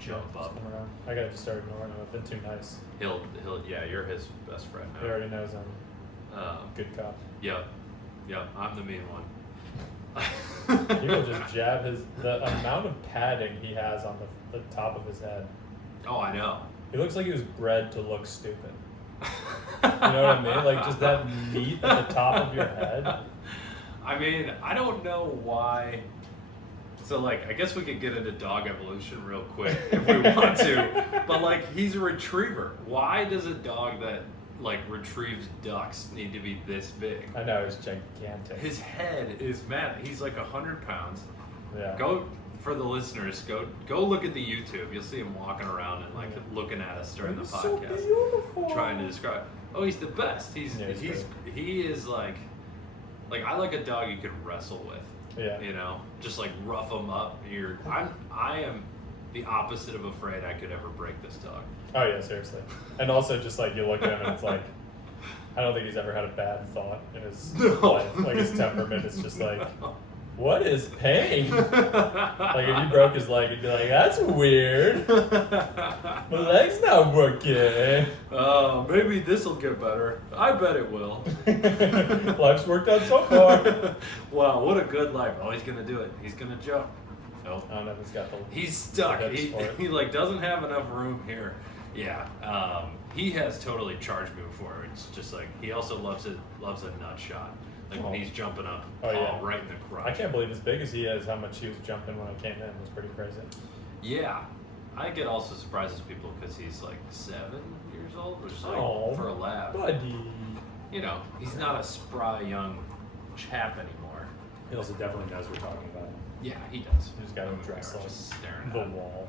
jump up. I gotta just start ignoring him. I've been too nice. He'll yeah, you're his best friend now. He already knows I'm good cop. Yep, I'm the mean one. He will just jab the amount of padding he has on the top of his head. Oh, I know. He looks like he was bred to look stupid. You know what I mean? Like just that meat at the top of your head. I mean, I don't know why. So, like, I guess we could get into dog evolution real quick if we want to. But, like, he's a retriever. Why does a dog that, like, retrieves ducks need to be this big? I know, he's gigantic. His head is mad. He's like 100 pounds. Yeah. Go, for the listeners, go look at the YouTube. You'll see him walking around and, like, looking at us during the podcast. So beautiful. Trying to describe. Oh, he's the best. He is, like, I like a dog you could wrestle with. Yeah. You know, just like rough them up. I am the opposite of afraid I could ever break this dog. Oh yeah, seriously. And also just like you look at him and it's like, I don't think he's ever had a bad thought in his life. Like his temperament is just like, what is pain? Like if you broke his leg, you'd be like, that's weird. My leg's not working. Oh, maybe this will get better. I bet it will. Life's worked out so far. Wow, what a good life. Oh, he's gonna do it. He's gonna jump. Nope. I don't know if he's got the. He's stuck. The He like doesn't have enough room here. Yeah. He has totally charged me before. It's just like he also loves a nut shot. Like when he's jumping up, right in the crotch. I can't believe as big as he is, how much he was jumping when I came in was pretty crazy. Yeah. I get also surprises people because he's like 7 years old, which is like for a lab. Buddy. You know, he's not a spry young chap anymore. He also definitely knows we're talking about him. Yeah, he does. He just got him dressed like just staring the at him. wall.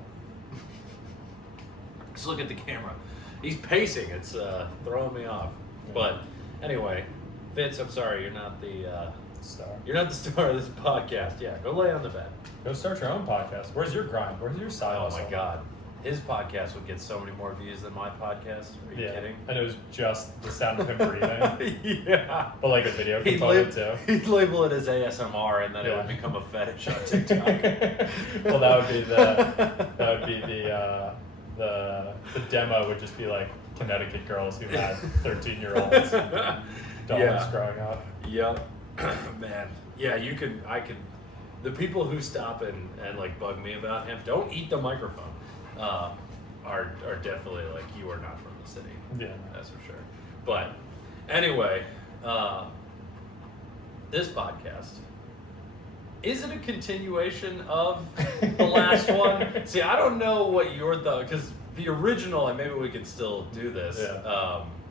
Just look at the camera. He's pacing. It's throwing me off. Yeah. But anyway, Fitz, I'm sorry, you're not the star. You're not the star of this podcast. Yeah, go lay on the bed. Go start your own podcast. Where's your grind? Where's your side Oh hustle? my God. His podcast would get so many more views than my podcast. Are you kidding? And it was just the sound of him breathing. Yeah. But like a video component too. He'd label it as ASMR and then it would become a fetish on TikTok. Well, that would be the demo would just be like Connecticut girls who had 13-year-olds daughters growing up. Yep. Man. Yeah, I could the people who stop and like bug me about him, don't eat the microphone. Are definitely like, you are not from the city. Yeah, that's for sure. But anyway, this podcast, is it a continuation of the last one? See, I don't know what your thought, because the original, and maybe we could still do this,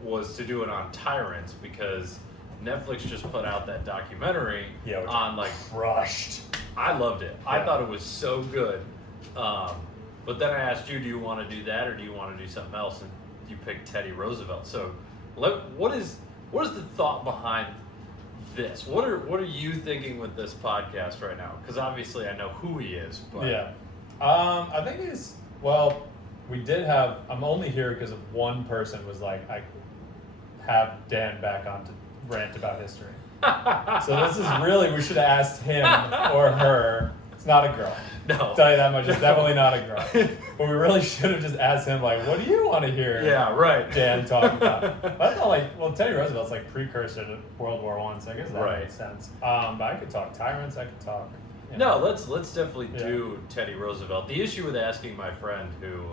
was to do it on tyrants, because Netflix just put out that documentary on like crushed. I loved it. I thought it was so good. But then I asked you, do you want to do that or do you want to do something else? And you picked Teddy Roosevelt. So what is the thought behind this? What are you thinking with this podcast right now? Because obviously I know who he is. But I think I'm only here because of one person was like, I have Dan back on to rant about history. So this is really, we should have asked him or her. It's not a girl. No. I'll tell you that much. It's definitely not a girl. But we really should have just asked him, like, what do you want to hear Dan talk about? But I thought, Teddy Roosevelt's like precursor to World War I, so I guess that makes sense. But I could talk tyrants, I could talk. No, let's definitely do Teddy Roosevelt. The issue with asking my friend who,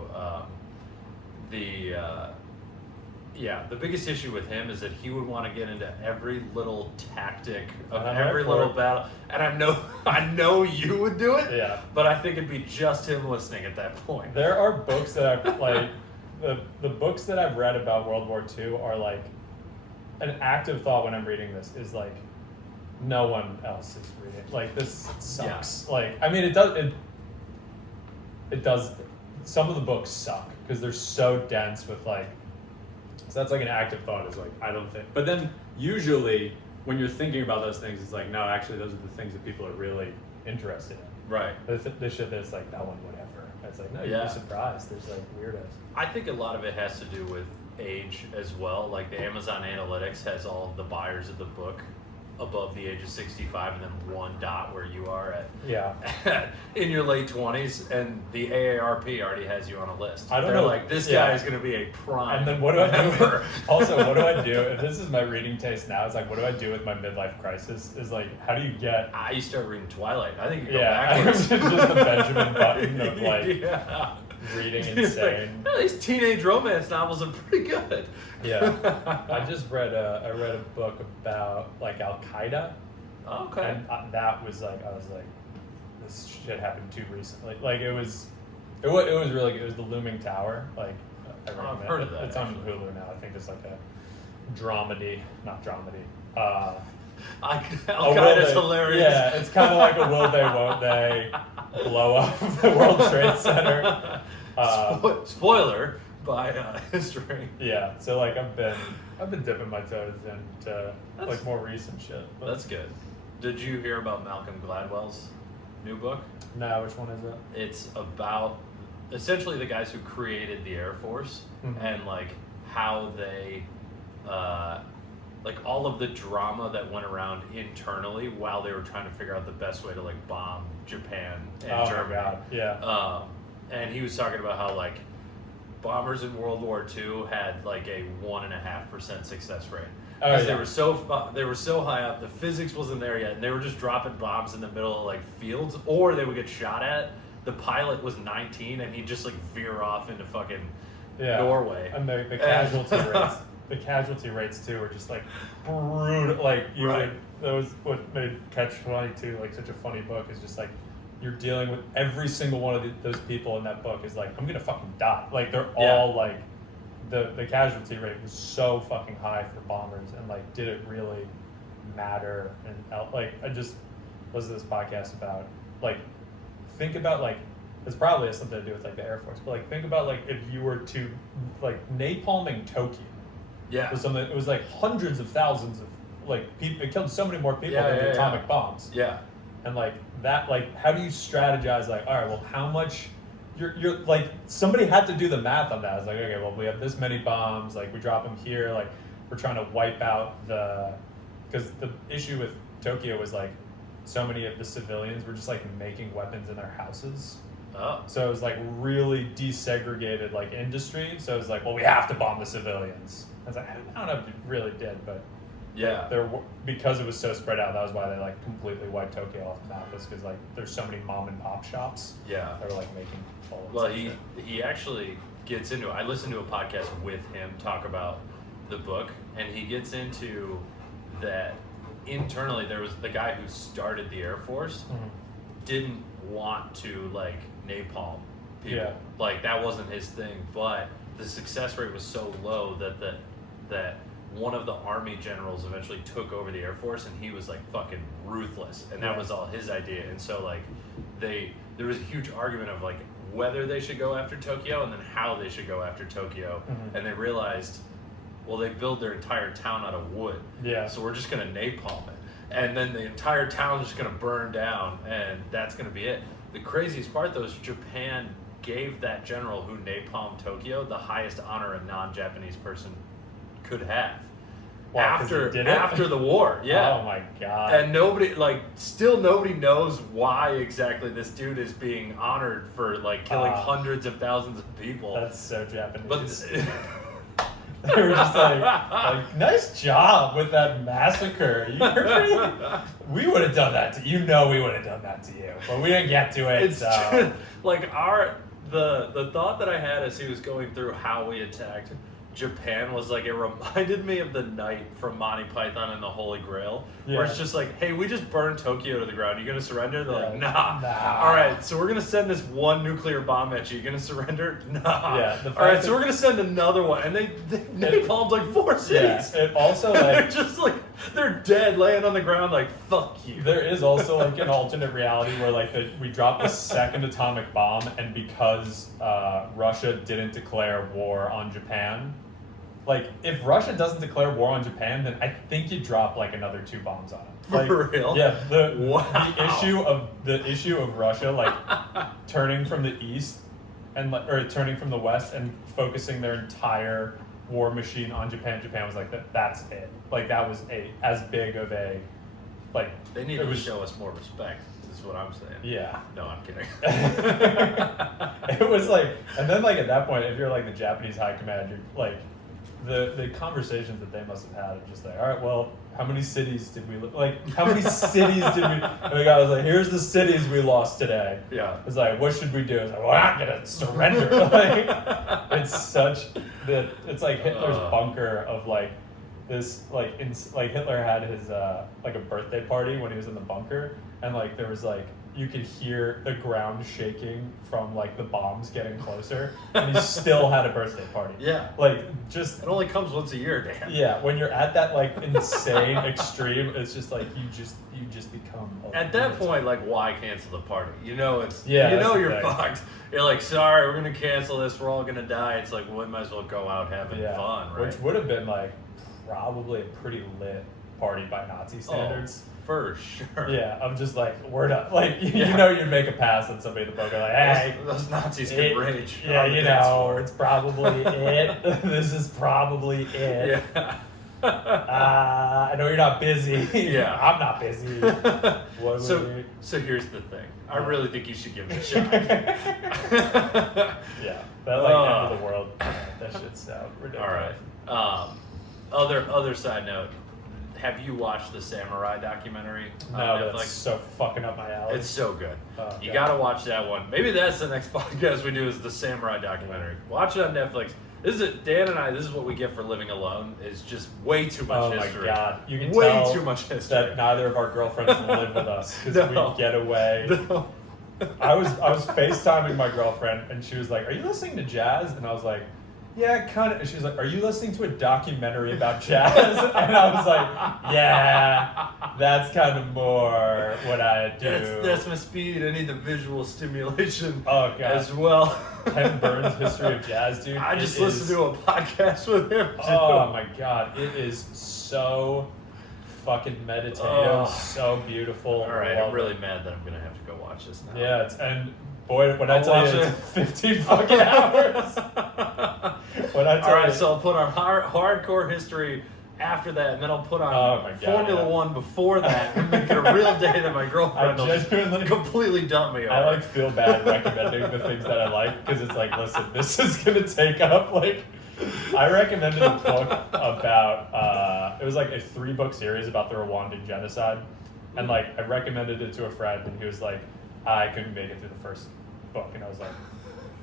the biggest issue with him is that he would want to get into every little tactic of every little battle. And I know you would do it. Yeah. But I think it'd be just him listening at that point. There are books that I've like the books that I've read about World War II are like an active thought when I'm reading this is like no one else is reading. Like this sucks. Yeah. Like I mean it does some of the books suck because they're so dense with like. So that's like an active thought is like, I don't think. But then usually when you're thinking about those things, it's like, no, actually those are the things that people are really interested in. Right. This shit that's like, that one, whatever. It's like, no, you'd be surprised. There's like weirdos. I think a lot of it has to do with age as well. Like the Amazon Analytics has all of the buyers of the book above the age of 65 and then one dot where you are Yeah. in your late 20s, and the AARP already has you on a list. I don't They're know. like, this Yeah. guy is going to be a prime. And then what do I do? member. Also, what do I do if this is my reading taste now? It's like, what do I do with my midlife crisis? Is like, how do you get? You start reading Twilight. I think you go Yeah, backwards. just the Benjamin Button of like yeah. reading It's like, insane. "Oh, these teenage romance novels are pretty good. Yeah, I just read I read a book about like Al Qaeda, Okay. and that was like, I was like, this shit happened too recently. Like it was really good. It was The Looming Tower. Like I recommend I've heard of that, It's on actually. Hulu now. I think it's like a dramedy, not dramedy. Al Will Qaeda's they- hilarious. Yeah, it's kind of like a will they, won't they blow up the World Trade Center. Spoiler by history. Yeah, so like I've been dipping my toes into That's- like more recent shit. But That's good. Did you hear about Malcolm Gladwell's new book? no, which one is it? It's about essentially the guys who created the Air Force Mhm. and like how they like all of the drama that went around internally while they were trying to figure out the best way to like bomb Japan and Oh my Germany. god, yeah. And he was talking about how like bombers in World War II had like a 1.5% success rate. Oh, Because yeah. they were so high up, the physics wasn't there yet, and they were just dropping bombs in the middle of like fields, or they would get shot at. The pilot was 19, and he'd just like veer off into fucking Yeah. Norway. And the casualty rates too were just like brutal. Like you Right. that was what made Catch 22 like such a funny book. Is just like you're dealing with every single one of those people in that book is like, I'm gonna fucking die. Like they're all like the casualty rate was so fucking high for bombers, and like did it really matter? And like I just listened to this podcast about like think about like this probably has something to do with like the Air Force, but like think about like if you were to like napalming Tokyo. Yeah. It was something. It was like hundreds of thousands of like people. It killed so many more people than the atomic bombs. Yeah. And like that, like how do you strategize? Like, all right, well, how much? You're like somebody had to do the math on that. It's like, okay, well, we have this many bombs. Like we drop them here. Like we're trying to wipe out because the issue with Tokyo was like so many of the civilians were just like making weapons in their houses. Oh. So it was like really desegregated like industry. So it was like, well, we have to bomb the civilians. I was like, I don't know if it really did, but Yeah. because it was so spread out, that was why they like completely wiped Tokyo off the map. Was because like there's so many mom and pop shops Yeah. that were like making all of Well, this he shit. he actually gets into it. I listened to a podcast with him talk about the book, and he gets into that internally there was the guy who started the Air Force Mhm. didn't want to like napalm people. Yeah. Like that wasn't his thing, but the success rate was so low that one of the army generals eventually took over the Air Force, and he was like fucking ruthless, and that Yeah. was all his idea. And so like there was a huge argument of like whether they should go after Tokyo and then how they should go after Tokyo. Mhm. And they realized, well, they build their entire town out of wood, Yeah. so we're just gonna napalm it, and then the entire town is just gonna burn down, and that's gonna be it. The craziest part though is Japan gave that general who napalmed Tokyo the highest honor a non-Japanese person could have. Why, 'cause he did it? After the war, yeah. Oh my god. And nobody knows why exactly this dude is being honored for like killing hundreds of thousands of people. That's so Japanese. But they were just like, nice job with that massacre. We would have done that to you. We would have done that to you, but we didn't get to it. it's So. true. Like the thought that I had as he was going through how we attacked Japan was like, it reminded me of the knight from Monty Python and the Holy Grail, where it's Yeah. just like, hey, we just burned Tokyo to the ground. You gonna surrender? They're like, Yeah. nah. All right, so we're gonna send this one nuclear bomb at you. You gonna surrender? Nah. Yeah, the All right, fact so that- we're gonna send another one, and they napalmed like 4 cities. Yeah, it also they're like just like they're dead, laying on the ground, like fuck you. there is also like an alternate reality where like we dropped the second atomic bomb, and because Russia didn't declare war on Japan, like if Russia doesn't declare war on Japan, then I think you drop like another 2 bombs on it. Like, For real? Yeah. Wow. The issue of Russia like turning from the east and or turning from the west and focusing their entire war machine on Japan. Japan was like that's it. Like that was as big of a like They need to show us more respect. Is what I'm saying. Yeah. No, I'm kidding. It was like, and then like at that point, if you're like the Japanese high command, you're like, the conversations that they must have had are just like, all right, well, how many cities did we how many cities did we? And the guy was like, here's the cities we lost today. Yeah. It's like, what should we do? It's like, well, we're not gonna surrender. Like, it's such that it's like Hitler's bunker of like this like Hitler had his like a birthday party when he was in the bunker, and like there was like you could hear the ground shaking from like the bombs getting closer, and he still had a birthday party. Yeah. Like just it only comes once a year, Dan. Yeah, when you're at that like insane extreme, it's just like you just become at that point, like, why cancel the party? You know it's yeah, you know you're fucked. You're like, sorry, we're gonna cancel this, we're all gonna die. It's like, well, we might as well go out having fun, right? Which would have been like probably a pretty lit party by Nazi standards. Oh, for sure. Yeah, I'm just like, we're not like you know you'd make a pass on somebody in the book like, hey, those Nazis can rage. Yeah, you know, it's probably it. This is probably it. Yeah. I know you're not busy. Yeah, I'm not busy. So here's the thing. I really think you should give it a shot. Yeah, that like end of the world. That shit's so ridiculous. All right. Other side note. Have you watched the Samurai documentary on Netflix? That's so fucking up my alley. It's so good. You God. gotta watch that one. Maybe that's the next podcast we do is the Samurai documentary. Watch it on Netflix. Dan and I, this is what we get for living alone, is just way too much history. Oh my God. You can way tell too much history. that neither of our girlfriends live with us because we get away. No. I was FaceTiming my girlfriend and she was like, are you listening to jazz? And I was like, yeah, kind of. And she was like, are you listening to a documentary about jazz? And I was like, yeah, that's kind of more what I do. That's my speed. I need the visual stimulation as God. well. Ken Burns' History of Jazz, dude. I just listened to a podcast with him, too. Oh, my God. It is so fucking meditative, so beautiful. All right, I'm really mad that I'm going to have to go watch this now. Yeah, and boy, when I tell you it's 15 fucking hours. Alright, so I'll put on hardcore history after that, and then I'll put on Formula One before that, and make it a real day that my girlfriend will just completely dump me over. I like feel bad recommending the things that I like, because it's like, listen, this is going to take up, like, I recommended a book about, it was like a 3-book series about the Rwandan genocide, and like, I recommended it to a friend, and he was like, I couldn't make it through the first book, and I was like,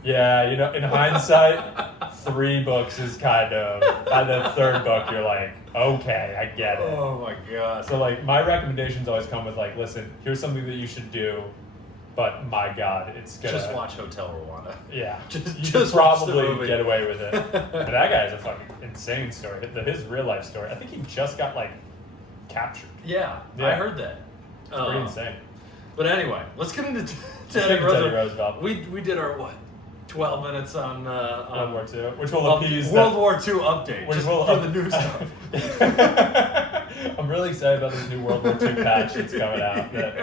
yeah, you know, in hindsight, 3 books is kind of, by the 3rd book, you're like, okay, I get it. Oh my God. So like, my recommendations always come with like, listen, here's something that you should do, but my God, it's gonna... Just watch Hotel Rwanda. Yeah, just probably get away with it. And that guy is a fucking insane story. His real life story, I think he just got like, captured. Yeah. I heard that. It's pretty insane. But anyway, let's get into Teddy Roosevelt. We did our, 12 minutes on World War II, which will appease World War II update, which just will for the new stuff. I'm really excited about this new World War II patch that's coming out. That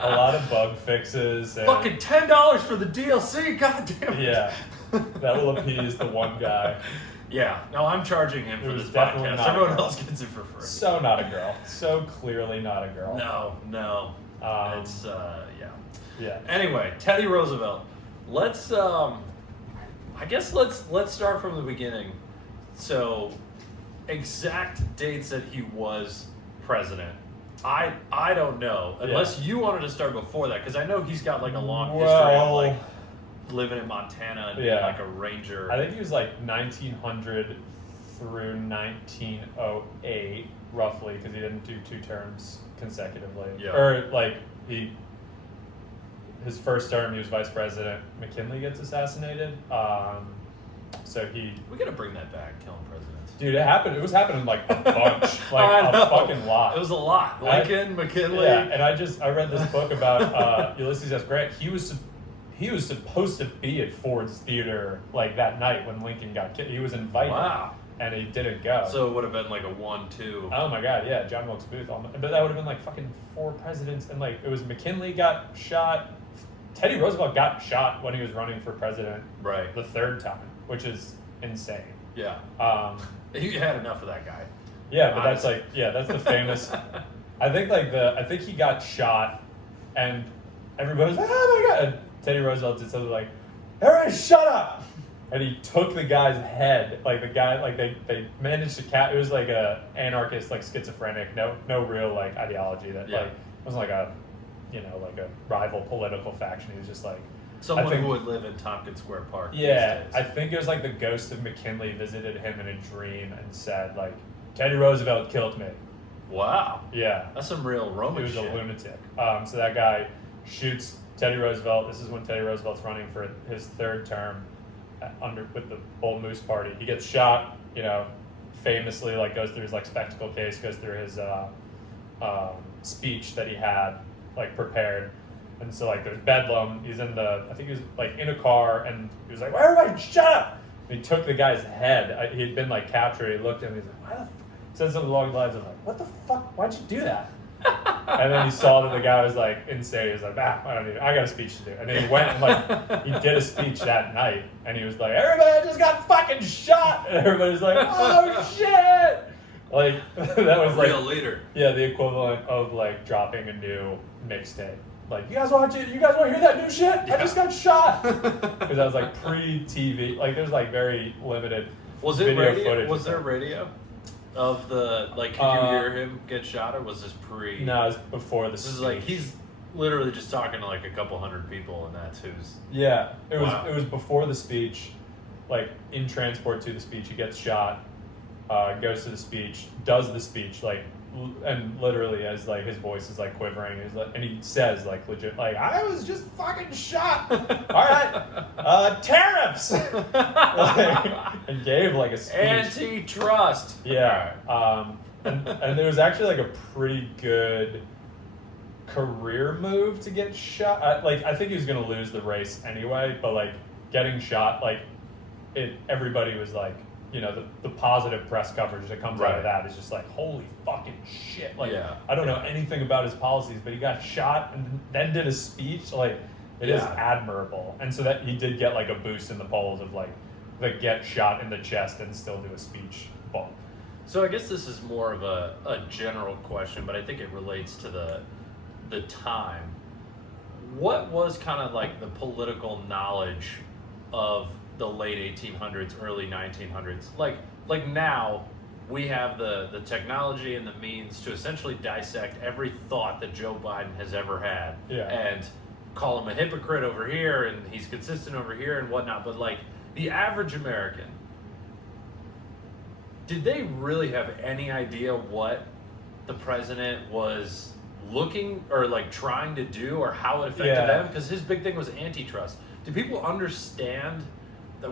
a lot of bug fixes. And, fucking $10 for the DLC, god damn it. Yeah, that will appease the one guy. Yeah, no, I'm charging him for this podcast. Everyone else gets it for free. So not a girl. So clearly not a girl. No. It's Yeah. Anyway, Teddy Roosevelt. Let's I guess let's start from the beginning. So, exact dates that he was president. I don't know unless you wanted to start before that, because I know he's got like a long history of like living in Montana and being like a ranger. I think he was like 1900 through 1908 roughly, because he didn't do 2 terms consecutively. Yeah. Or like his first term, he was vice president. McKinley gets assassinated. We gotta bring that back, killing presidents. Dude, it happened. It was happening like a bunch, like a fucking lot. It was a lot. Lincoln, McKinley. Yeah, and I read this book about Ulysses S. Grant. He was supposed to be at Ford's Theater like that night when Lincoln got killed. He was invited. Wow. And he didn't go. So it would have been like a 1-2. Oh my God, yeah, John Wilkes Booth. But that would have been like fucking 4 presidents, and like it was McKinley got shot. Teddy Roosevelt got shot when he was running for president. Right. The 3rd time, which is insane. Yeah. You had enough of that guy. Yeah, but that's the famous. I think he got shot, and everybody was like, "Oh my god!" And Teddy Roosevelt did something like, "Everybody, shut up!" And he took the guy's head, like the guy, like they managed to it was like a anarchist, like schizophrenic, no real like ideology that like wasn't like a, like a rival political faction. He was just like someone who would live in Tompkins Square Park. Yeah, I think it was like the ghost of McKinley visited him in a dream and said like, Teddy Roosevelt killed me. Wow. Yeah. That's some real Roman shit. He was a lunatic. So that guy shoots Teddy Roosevelt. This is when Teddy Roosevelt's running for his third term with the Bull Moose Party. He gets shot, famously, like goes through his like spectacle case, goes through his speech that he had like prepared. And so like there's bedlam. He's I think he was like in a car, and he was like, "Well, everybody shut up!" And he took the guy's head. He'd been like captured. He looked at him. He's like, "Why the fuck?" Said something along the lines of like, "What the fuck? Why'd you do that?" And then he saw that the guy was like insane. He was like, I got a speech to do. And then he went and like he did a speech that night, and he was like, "Everybody just got fucking shot," and everybody's like, "Oh shit!" Like that was like real leader. Yeah, the equivalent of like dropping a new mixtape. Like, you guys want to hear that new shit? Yeah. I just got shot. Because I was like pre-TV. Like there's like very limited video footage. Was there radio of the like? Could you hear him get shot, or was this pre? No, it was before the speech. This is like he's literally just talking to like a couple hundred people, and that's who's. Yeah, it was before the speech. Like in transport to the speech, he gets shot. Goes to the speech, does the speech like. And literally, as like his voice is like quivering, and he says like legit, like, "I was just fucking shot." All right, tariffs, and gave like a speech. Antitrust. Yeah, and there was actually like a pretty good career move to get shot. I think he was gonna lose the race anyway, but like getting shot, like everybody was like. The positive press coverage that comes out of that is just like, holy fucking shit. Like, I don't know anything about his policies, but he got shot and then did a speech. Like, it is admirable. And so that he did get like a boost in the polls of like the get shot in the chest and still do a speech bump. So I guess this is more of a general question, but I think it relates to the time. What was kind of like the political knowledge of the late 1800s, early 1900s? Like now, we have the technology and the means to essentially dissect every thought that Joe Biden has ever had, and call him a hypocrite over here, and he's consistent over here and whatnot. But like the average American, did they really have any idea what the president was looking or like trying to do, or how it affected them? Because his big thing was antitrust. Do people understand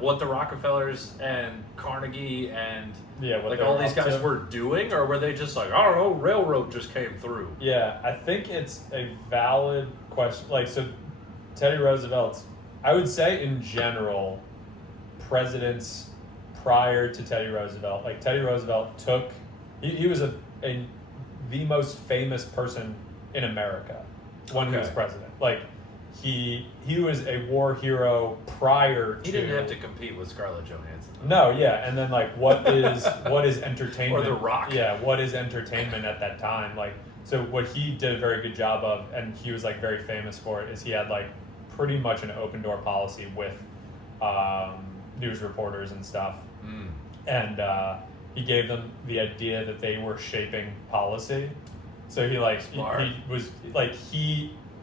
what the Rockefellers and Carnegie and like all these guys were doing, or were they just like, I don't know, railroad just came through? Yeah, I think it's a valid question. Like, so Teddy Roosevelt, I would say in general, presidents prior to Teddy Roosevelt, like Teddy Roosevelt he was the most famous person in America when he was president. Like, he was a war hero prior to... He didn't have to compete with Scarlett Johansson. No, yeah, and then like what is entertainment? Or The Rock. Yeah, what is entertainment at that time? Like, so what he did a very good job of, and he was like very famous for it, is he had like pretty much an open door policy with news reporters and stuff, and he gave them the idea that they were shaping policy. So he like he was like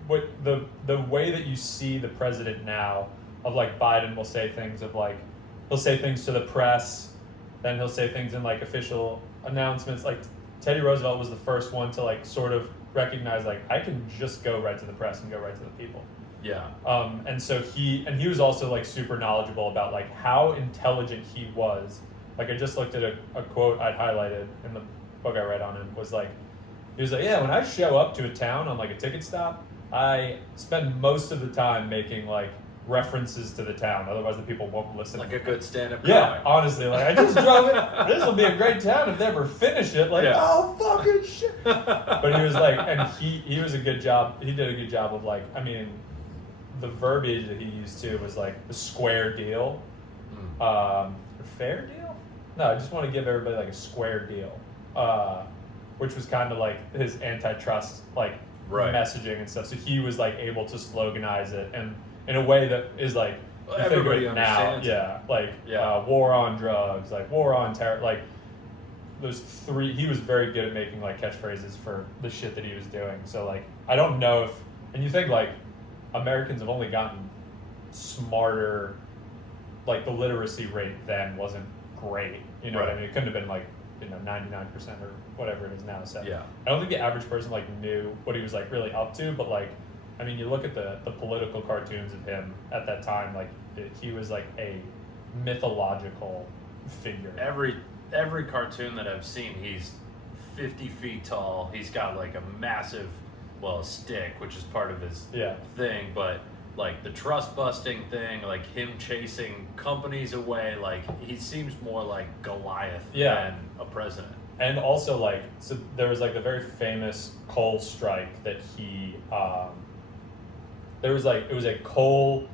what the way that you see the president now of like Biden will say things of like he'll say things to the press, then he'll say things in like official announcements. Like Teddy Roosevelt was the first one to like sort of recognize like I can just go right to the press and go right to the people. Yeah. And so he was also like super knowledgeable about like how intelligent he was. Like I just looked at a quote I'd highlighted in the book I read on him was like, he was like, yeah, when I show up to a town on like a ticket stop, I spend most of the time making like references to the town. Otherwise the people won't listen. Like a good stand-up Yeah, comic. honestly, like I just drove it. This will be a great town if they ever finish it. Like, oh fucking shit. But he was like, and he was a good job. He did a good job of like, I mean, the verbiage that he used too was like a square deal. A fair deal? No, I just want to give everybody like a square deal. which was kind of like his antitrust like Right. messaging and stuff. So he was like able to sloganize it and in a way that is like Well, you think of everybody it now, understands it. yeah, like Yeah. war on drugs, like war on terror, like those three. He was very good at making like catchphrases for the shit that he was doing. So like I don't know if, and you think like Americans have only gotten smarter, like the literacy rate then wasn't great. You know what I Right. mean? It couldn't have been like 99% or whatever it is now. So Yeah. I don't think the average person like knew what he was like really up to, but like I mean, you look at the political cartoons of him at that time, like he was like a mythological figure. Every cartoon that I've seen, he's 50 feet tall. He's got like a massive, a stick, which is part of his Yeah. thing, but like the trust busting thing, like him chasing companies away, like he seems more like Goliath Yeah. than a president. And also like so there was like the very famous coal strike that he there was like it was a coal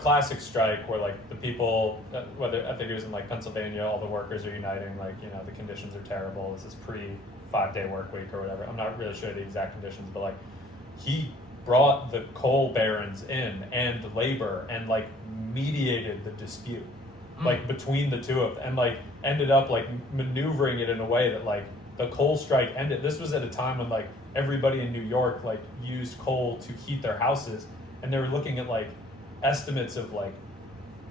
classic strike where like the people whether I think it was in like Pennsylvania, all the workers are uniting, like the conditions are terrible, this is pre 5-day work week or whatever, I'm not really sure the exact conditions, but like he brought the coal barons in and labor and like mediated the dispute like between the two of them and like ended up like maneuvering it in a way that like the coal strike ended. This was at a time when like everybody in New York like used coal to heat their houses, and they were looking at like estimates of like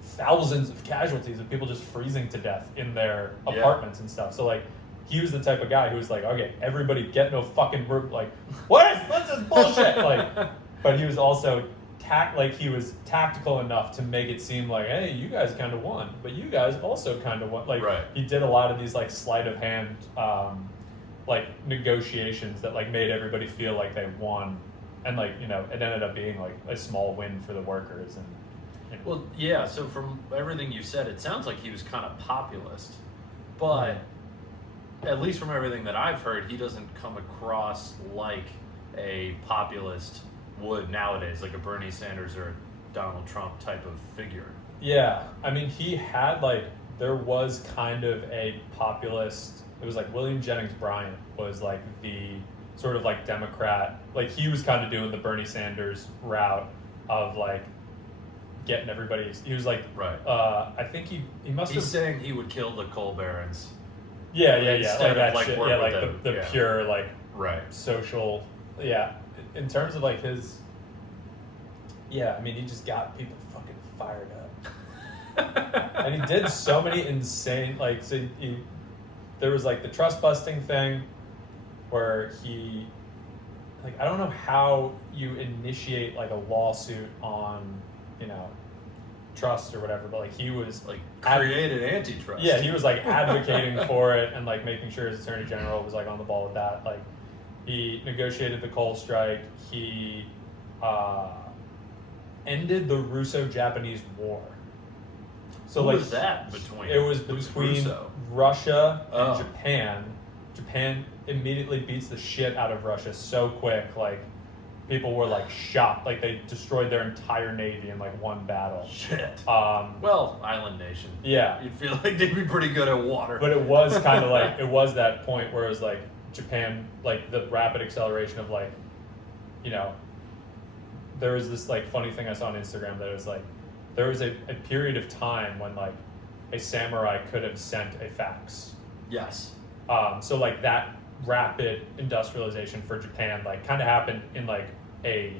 thousands of casualties of people just freezing to death in their Yeah. apartments and stuff. So like he was the type of guy who was like, okay, everybody get no fucking roof. Like, what's this bullshit? Like, but he was also he was tactical enough to make it seem like, hey, you guys kind of won, but you guys also kind of won. Like, Right. he did a lot of these like sleight of hand, like negotiations that like made everybody feel like they won, and like it ended up being like a small win for the workers. And Well, yeah, so from everything you said, it sounds like he was kind of populist, but at least from everything that I've heard, he doesn't come across like a populist would nowadays, like a Bernie Sanders or a Donald Trump type of figure. yeah, I mean, he had like there was kind of a populist. It was like William Jennings Bryan was like the sort of like Democrat, like he was kind of doing the Bernie Sanders route of like getting everybody. He was like, Right. I think he must He's have. saying he would kill the coal barons. Yeah, instead like of, that like, shit. work Yeah, with like them. the Yeah. pure like Right. social. Yeah, in terms of like his. Yeah, I mean, he just got people fucking fired up. And he did so many insane, like, so there was like the trust busting thing where he, like, I don't know how you initiate like a lawsuit on, trust or whatever, but like he was Like created antitrust. yeah, he was like advocating for it and like making sure his attorney general was like on the ball with that. Like he negotiated the coal strike. He ended the Russo-Japanese War. So Who like was that between? it was Who's between Russo? Russia and Oh. Japan. Japan immediately beats the shit out of Russia so quick, like people were like shocked, like they destroyed their entire navy in like one battle. Shit. Um, Well, island nation. yeah, You'd feel like they'd be pretty good at water. but it was kind of like it was that point where it was like Japan, like the rapid acceleration of like, there was this like funny thing I saw on Instagram that was like there was a period of time when like a samurai could have sent a fax. Yes. So like that rapid industrialization for Japan like kind of happened in like a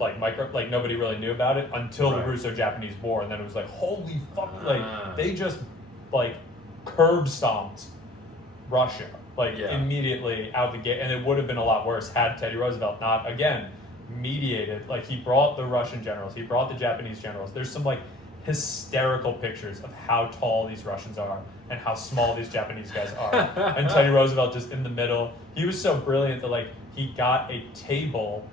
like nobody really knew about it until Right. the Russo-Japanese War, and then it was like holy fuck, Ah. like they just like curb stomped Russia like Yeah. immediately out the gate, and it would have been a lot worse had Teddy Roosevelt not again mediated. Like he brought the Russian generals, he brought the Japanese generals. There's some like hysterical pictures of how tall these Russians are and how small these Japanese guys are. And Teddy Roosevelt just in the middle. He was so brilliant that like he got a table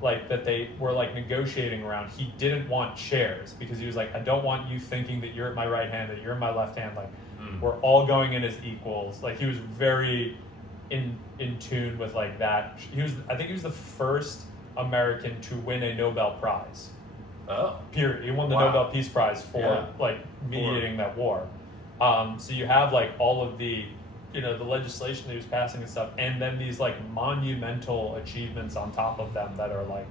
like that they were like negotiating around. He didn't want chairs because he was like, I don't want you thinking that you're at my right hand, that you're in my left hand. Like we're all going in as equals. Like he was very in tune with like that. I think he was the first American to win a Nobel Prize. Oh. Period. He won the Wow. Nobel Peace Prize for Yeah. like mediating that war. So you have like all of the the legislation that he was passing and stuff, and then these like monumental achievements on top of them that are like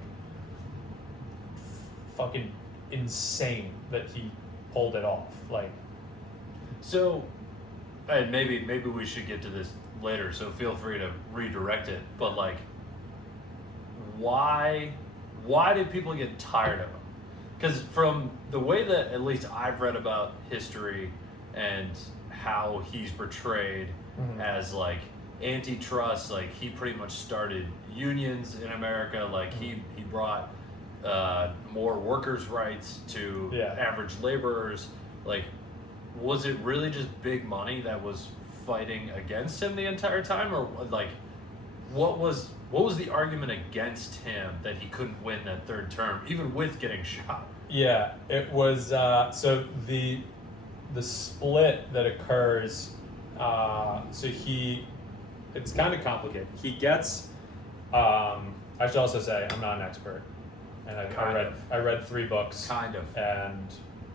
fucking insane that he pulled it off. Like, so, and maybe we should get to this later, so feel free to redirect it, but like, why did people get tired of him? Because from the way that at least I've read about history and how he's portrayed as like antitrust, like he pretty much started unions in America, like he brought more workers' rights to average laborers. Like, was it really just big money that was fighting against him the entire time, or like what was the argument against him that he couldn't win that third term even with getting shot? Yeah, it was so the split that occurs. It's kind of complicated. He gets. I should also say I'm not an expert, and I read 3 books. Kind of. And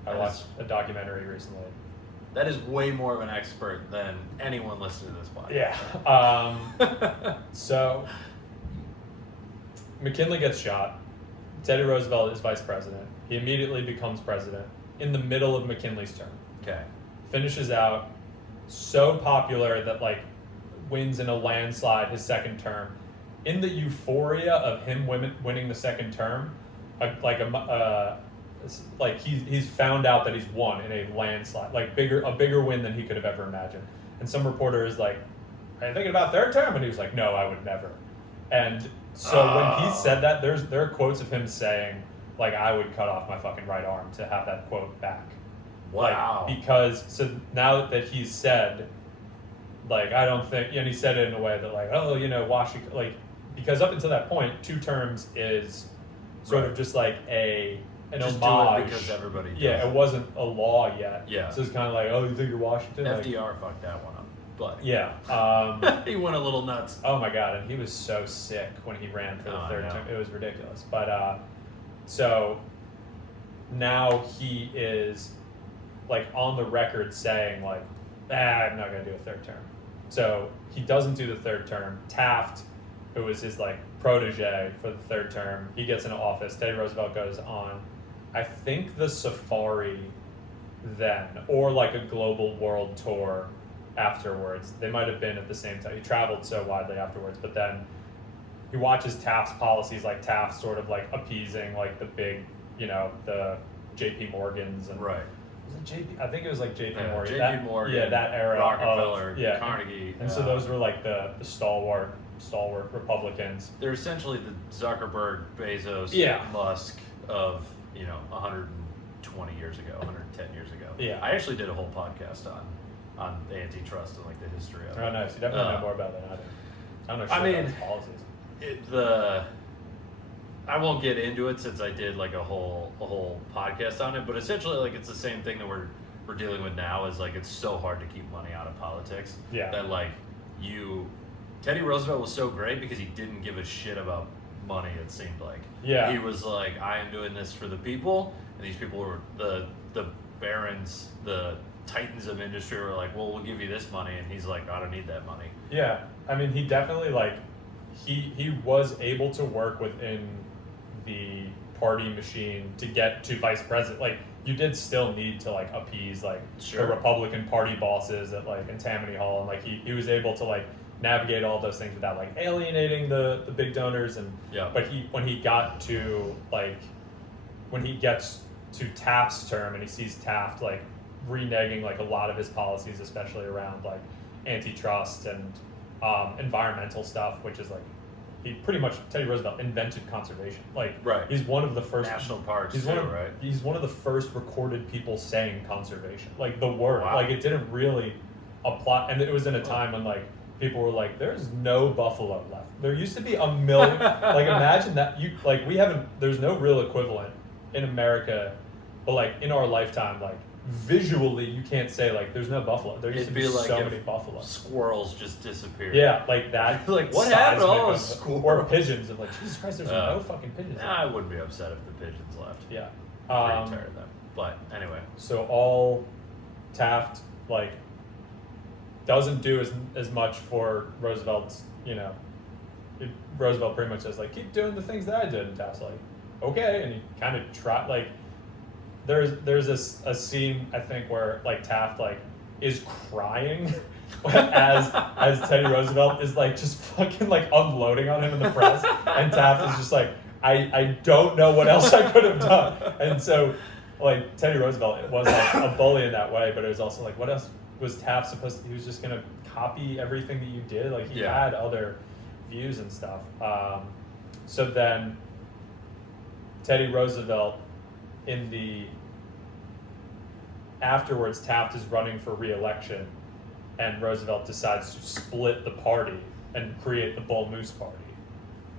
I watched a documentary recently. That is way more of an expert than anyone listening to this podcast. Yeah. So McKinley gets shot. Teddy Roosevelt is vice president. He immediately becomes president in the middle of McKinley's term. Okay. Finishes out so popular that like wins in a landslide his second term. In the euphoria of him winning the second term, he's found out that he's won in a landslide, like a bigger win than he could have ever imagined. And some reporter is like, "Are you thinking about third term?" And he was like, "No, I would never." And so when he said that, there are quotes of him saying, like, "I would cut off my fucking right arm to have that quote back." Wow. Like, because so now that he's said, like, I don't think, and he said it in a way that like, oh, Washington, like, because up until that point, 2 terms is sort of just like an just homage. Do it because everybody does. Yeah, it wasn't a law yet. Yeah. So it's kind of like, oh, you think you're Washington? FDR fucked that one up. But yeah. he went a little nuts. Oh my God, and he was so sick when he ran for the third term. It was ridiculous. But so now he is like on the record saying like, I'm not gonna do a third term. So he doesn't do the third term. Taft, who was his like protege for the third term, he gets into office. Teddy Roosevelt goes on, I think, the safari then, or like a global world tour afterwards. They might have been at the same time. He traveled so widely afterwards, but then he watches Taft's policies, like Taft sort of like appeasing like the big, the J.P. Morgans and right. Was it J.P.? I think it was like J.P. Morgan. J.P. Morgan. Yeah, that era. Rockefeller. Of, Carnegie. And so those were like the stalwart Republicans. They're essentially the Zuckerberg, Bezos, Musk of 120 years ago, 110 years ago. Yeah. I actually did a whole podcast on antitrust and like the history of it. Oh, nice. You definitely know more about that than I do. I don't know shit about his policies. I won't get into it since I did like a whole podcast on it, but essentially like it's the same thing that we're dealing with now. Is like it's so hard to keep money out of politics. Yeah. That like Teddy Roosevelt was so great because he didn't give a shit about money. It seemed like. Yeah. He was like, I am doing this for the people, and these people were the barons, the titans of industry were like, well, we'll give you this money, and he's like, I don't need that money. Yeah, I mean, he definitely like he was able to work within the party machine to get to vice president. Like, you did still need to like appease like the Republican Party bosses at like in Tammany Hall, and like he was able to like navigate all those things without like alienating the big donors. And but when he gets to Taft's term and he sees Taft like reneging like a lot of his policies, especially around like antitrust and environmental stuff, which is like Teddy Roosevelt invented conservation. Like, he's one of the first national parks. He's one of the first recorded people saying conservation. Like the word, like it didn't really apply, and it was in a time when like people were like, "There's no buffalo left. There used to be a million." Like, imagine that there's no real equivalent in America, but like in our lifetime, like visually you can't say like there's no buffalo. There used to be like so many buffalo. Squirrels just disappeared. Yeah, like that. Like, what happened to all those squirrels? Or pigeons. And like, Jesus Christ, there's no fucking pigeons. I wouldn't be upset if the pigeons left. Yeah. Pretty tired of them. But anyway. So all Taft like doesn't do as much for Roosevelt's, Roosevelt pretty much says, like, keep doing the things that I did. And Taft's like, okay. And he kind of tried, like, there's a scene, I think, where, like, Taft, like, is crying as Teddy Roosevelt is, like, just fucking, like, unloading on him in the press. And Taft is just like, I don't know what else I could have done. And so, like, Teddy Roosevelt was, like, a bully in that way, but it was also, like, what else was Taft supposed to, he was just going to copy everything that you did? Like, he had other views and stuff. So then Teddy Roosevelt afterwards, Taft is running for re-election, and Roosevelt decides to split the party and create the Bull Moose Party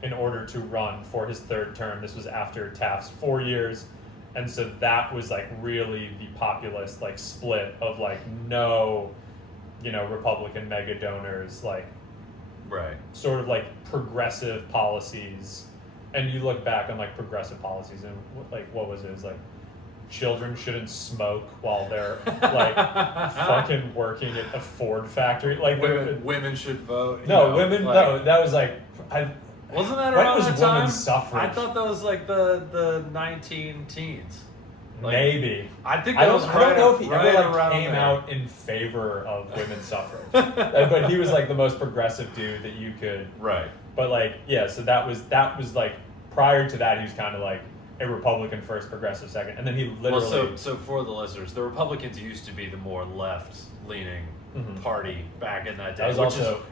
in order to run for his third term. This was after Taft's 4 years, and so that was, like, really the populist, like, split of, like, no, Republican mega donors, like, right, sort of, like, progressive policies. And you look back on, like, progressive policies, and, like, what was it? It was, like, children shouldn't smoke while they're, like, fucking working at a Ford factory. Like, women should vote. Women. Like, no, that was like. Wasn't that when around was that time? Women's suffrage? I thought that was like the 19 teens. Like, maybe. I think I that don't, was I don't know if he right ever, like, around came there. out in favor of women's suffrage, but he was, like, the most progressive dude that you could. Right. But, like, yeah, so that was like, prior to that, he was kind of like a Republican first, progressive second, and then he literally. Well, so for the listeners, the Republicans used to be the more left-leaning party back in that day,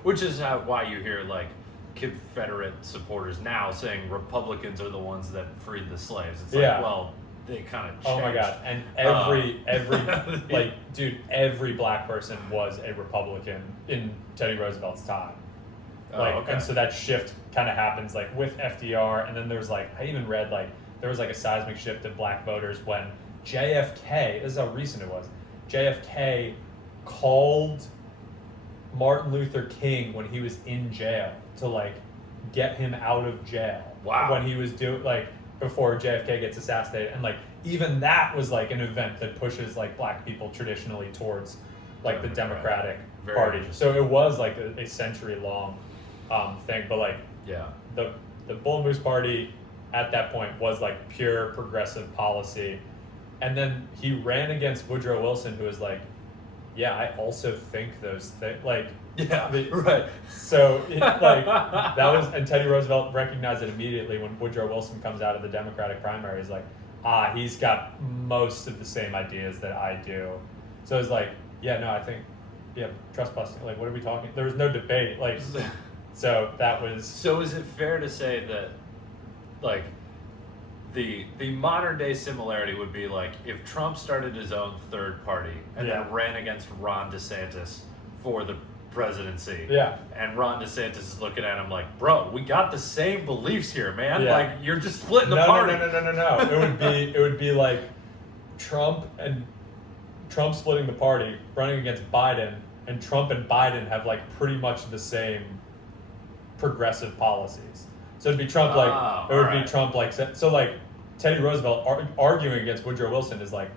which is why you hear, like, Confederate supporters now saying Republicans are the ones that freed the slaves. It's like, well, they kind of changed. Oh my god! And every like, dude, every black person was a Republican in Teddy Roosevelt's time. Like, okay. And so that shift kind of happens, like, with FDR, and then there's, like, I even read, like, there was, like, a seismic shift of black voters when JFK. This is how recent it was. JFK called Martin Luther King when he was in jail to, like, get him out of jail. Wow. When he was before JFK gets assassinated, and, like, even that was, like, an event that pushes, like, black people traditionally towards, like, the Democratic Party. So it was, like, a century-long thing, but, like, the Bull Moose Party at that point was, like, pure progressive policy, and then he ran against Woodrow Wilson, who was like, I also think those things, like, right. So that was, and Teddy Roosevelt recognized it immediately when Woodrow Wilson comes out of the Democratic primary. He's like, he's got most of the same ideas that I do. So it's like, I think, trust busting. Like, what are we talking? There was no debate. Like, so that was. So is it fair to say that, like, the modern day similarity would be, like, if Trump started his own third party and then ran against Ron DeSantis for the presidency, and Ron DeSantis is looking at him like, bro, we got the same beliefs here, man. Like, you're just splitting the party. No. It would be like Trump splitting the party, running against Biden, and Trump and Biden have, like, pretty much the same progressive policies. So it'd be Trump, like, be Trump, like, so, like, Teddy Roosevelt arguing against Woodrow Wilson is like,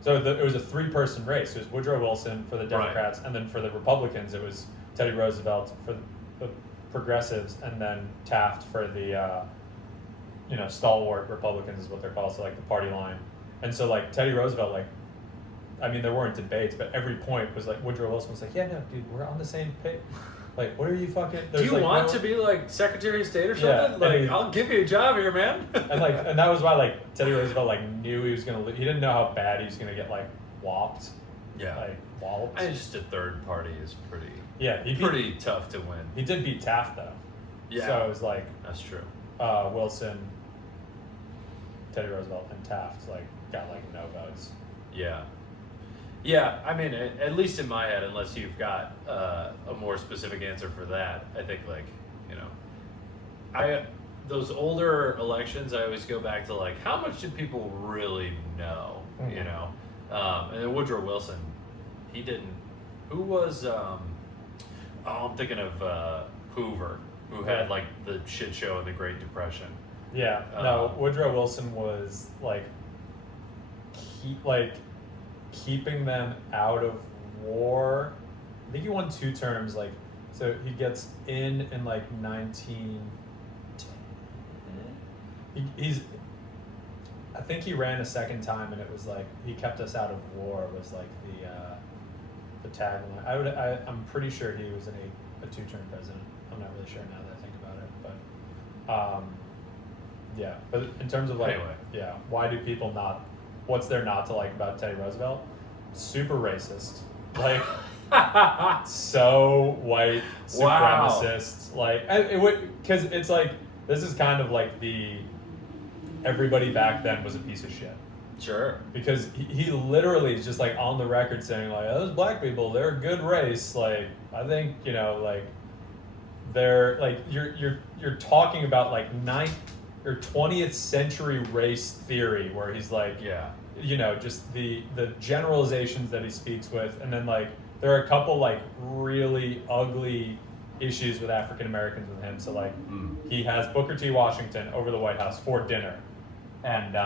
so it was a 3-person race. It was Woodrow Wilson for the Democrats, and then for the Republicans, it was Teddy Roosevelt for the progressives, and then Taft for the, stalwart Republicans is what they're called, so, like, the party line. And so, like, Teddy Roosevelt, like, I mean, there weren't debates, but every point was like, Woodrow Wilson was like, dude, we're on the same page. Like, what are you fucking? Do you want to be, like, Secretary of State or something? Like, I'll give you a job here, man. and that was why, like, Teddy Roosevelt, like, knew he was gonna lose. He didn't know how bad he was gonna get, like, whopped. Like, walloped. I just a third party is pretty. Yeah, pretty tough to win. He did beat Taft though. Yeah. So it was like. That's true. Wilson, Teddy Roosevelt, and Taft, like, got, like, no votes. Yeah. Yeah, I mean, at least in my head, unless you've got a more specific answer for that, I think, like, those older elections, I always go back to, like, how much did people really know, And then Woodrow Wilson, he didn't. Who was, I'm thinking of Hoover, who had, like, the shit show in the Great Depression. Yeah, no, Woodrow Wilson was, like, keeping them out of war I think he won 2 terms. Like, so he gets in like 1910. He's. I think he ran a second time, and it was like he kept us out of war. Was like the tagline. I'm pretty sure he was a 2-term president. I'm not really sure now that I think about it, but yeah. But in terms of like, Anyway. yeah, why do people not? What's there not to like about Teddy Roosevelt? Super racist, like so white Wow. supremacist. Like it would, because it's like this is kind of like everybody back then was a piece of shit. Sure. Because he literally is just like on the record saying like, those black people, they're a good race. Like, I think, like they're like, you're talking about like 9th or 20th century race theory where he's like, Yeah. Just the generalizations that he speaks with. And then like, there are a couple like really ugly issues with African Americans with him. So like, he has Booker T. Washington over the White House for dinner. And,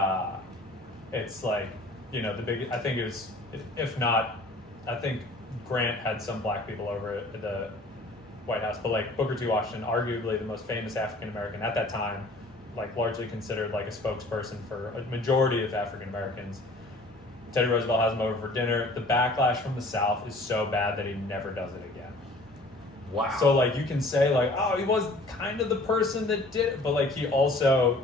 it's like, the big, I think it was, if not, I think Grant had some black people over at the White House, but like Booker T. Washington, arguably the most famous African American at that time, like largely considered like a spokesperson for a majority of African Americans. Teddy Roosevelt has him over for dinner. The backlash from the South is so bad that he never does it again. Wow. So like you can say like, oh, he was kind of the person that did it, but like he also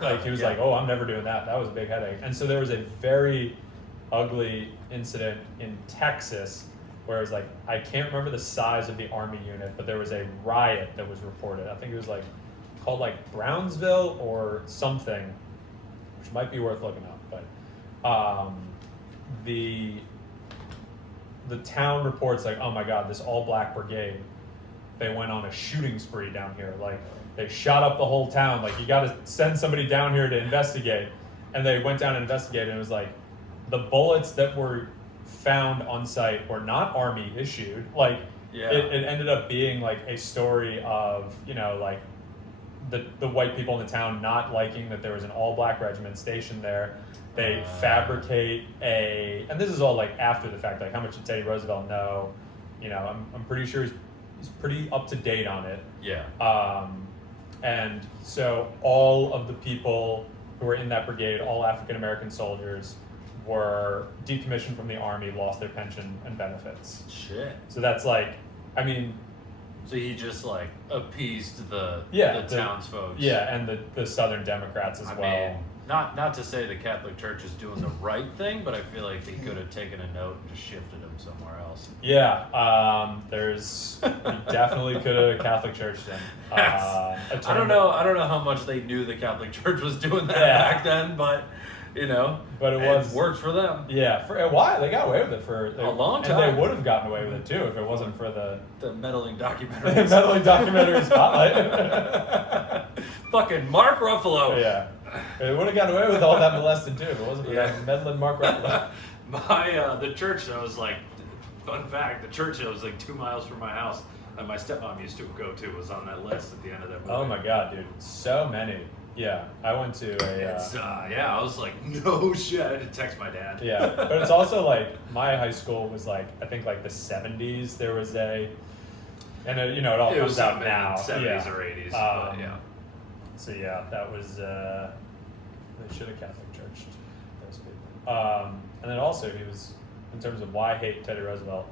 like he was like, oh, I'm never doing that. That was a big headache. And so there was a very ugly incident in Texas where it was like, I can't remember the size of the army unit, but there was a riot that was reported. I think it was like called like Brownsville or something, which might be worth looking up. But the town reports like, oh my God, this all black brigade, they went on a shooting spree down here. Like they shot up the whole town. Like you got to send somebody down here to investigate. And they went down and investigated, and it was like the bullets that were found on site were not army issued. Like it ended up being like a story of, like the white people in the town not liking that there was an all black regiment stationed there. They fabricate and this is all like after the fact, like how much did Teddy Roosevelt know? I'm pretty sure he's pretty up to date on it. Yeah. And so all of the people who were in that brigade, all African American soldiers, were decommissioned from the army, lost their pension and benefits. Shit. So that's like, I mean. So he just like appeased the townsfolk. Yeah, and the Southern Democrats as well. I mean, not to say the Catholic Church is doing the right thing, but I feel like they could have taken a note and just shifted him somewhere else. Yeah, we definitely could have Catholic Church then. I don't know how much they knew the Catholic Church was doing that back then, but but it worked for them. Yeah, for a while they got away with it for a long time, and they would have gotten away with it too if it wasn't for the meddling documentary. meddling documentary spotlight. Fucking Mark Ruffalo. Yeah, it would have gotten away with all that molested too if it wasn't for that meddling Mark Ruffalo. The church that was like, fun fact, the church that was like 2 miles from my house that my stepmom used to go to was on that list at the end of that movie. Oh my God, dude, so many. Yeah, I went to I was like, no shit. I had to text my dad. Yeah, but it's also like my high school was like, I think like the 70s. There was and it all comes out now. 70s or 80s. But yeah. So yeah, that was they should have Catholic Churched those people. And then also he was, in terms of why I hate Teddy Roosevelt,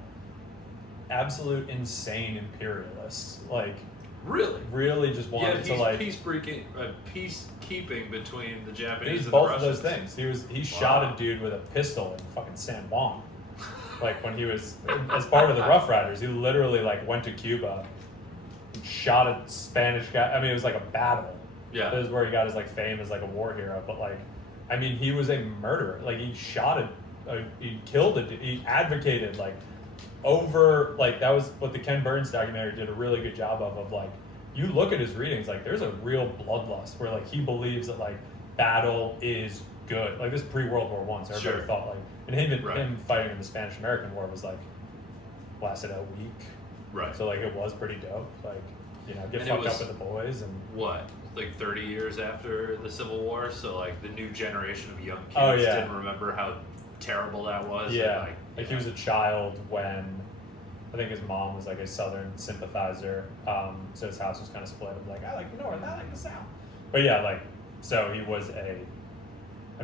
absolute insane imperialist. Like. Really just wanted to like peacekeeping between the Japanese and both the of those things. He shot a dude with a pistol in fucking San Juan. Like when he was as part of the Rough Riders, he literally like went to Cuba, shot a Spanish guy. I mean, it was like a battle. Yeah, this is where he got his like fame as like a war hero. But like, I mean, he was a murderer. Like he shot he killed a dude. He advocated like. Over, like, that was what the Ken Burns documentary did a really good job of like, you look at his readings, like, there's a real bloodlust where, like, he believes that, like, battle is good. Like, this is pre-World War I, so everybody thought, like, and him fighting in the Spanish-American War was, like, lasted a week. Right. So, like, it was pretty dope. Like, get fucked up with the boys and... What? Like 30 years after the Civil War? So, like, the new generation of young kids didn't remember how terrible that was. Yeah. Like he was a child when I think his mom was like a Southern sympathizer, so his house was kind of split. Of like, I like the North, I like the South. But yeah, like, so he was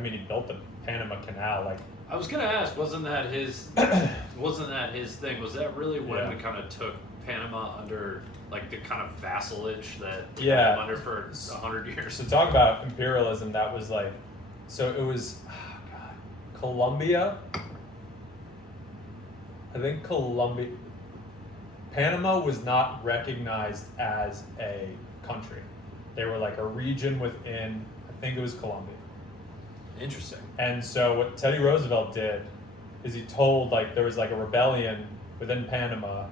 he built the Panama Canal. Like, I was gonna ask, wasn't that his thing? Was that really when Yeah. we kind of took Panama under like the kind of vassalage that we Yeah. had them under for 100 years? so talk about imperialism. That was like, so it was, Colombia. I think Panama was not recognized as a country. They were like a region within, I think it was Colombia. Interesting. And so what Teddy Roosevelt did is he told, like, there was like a rebellion within Panama,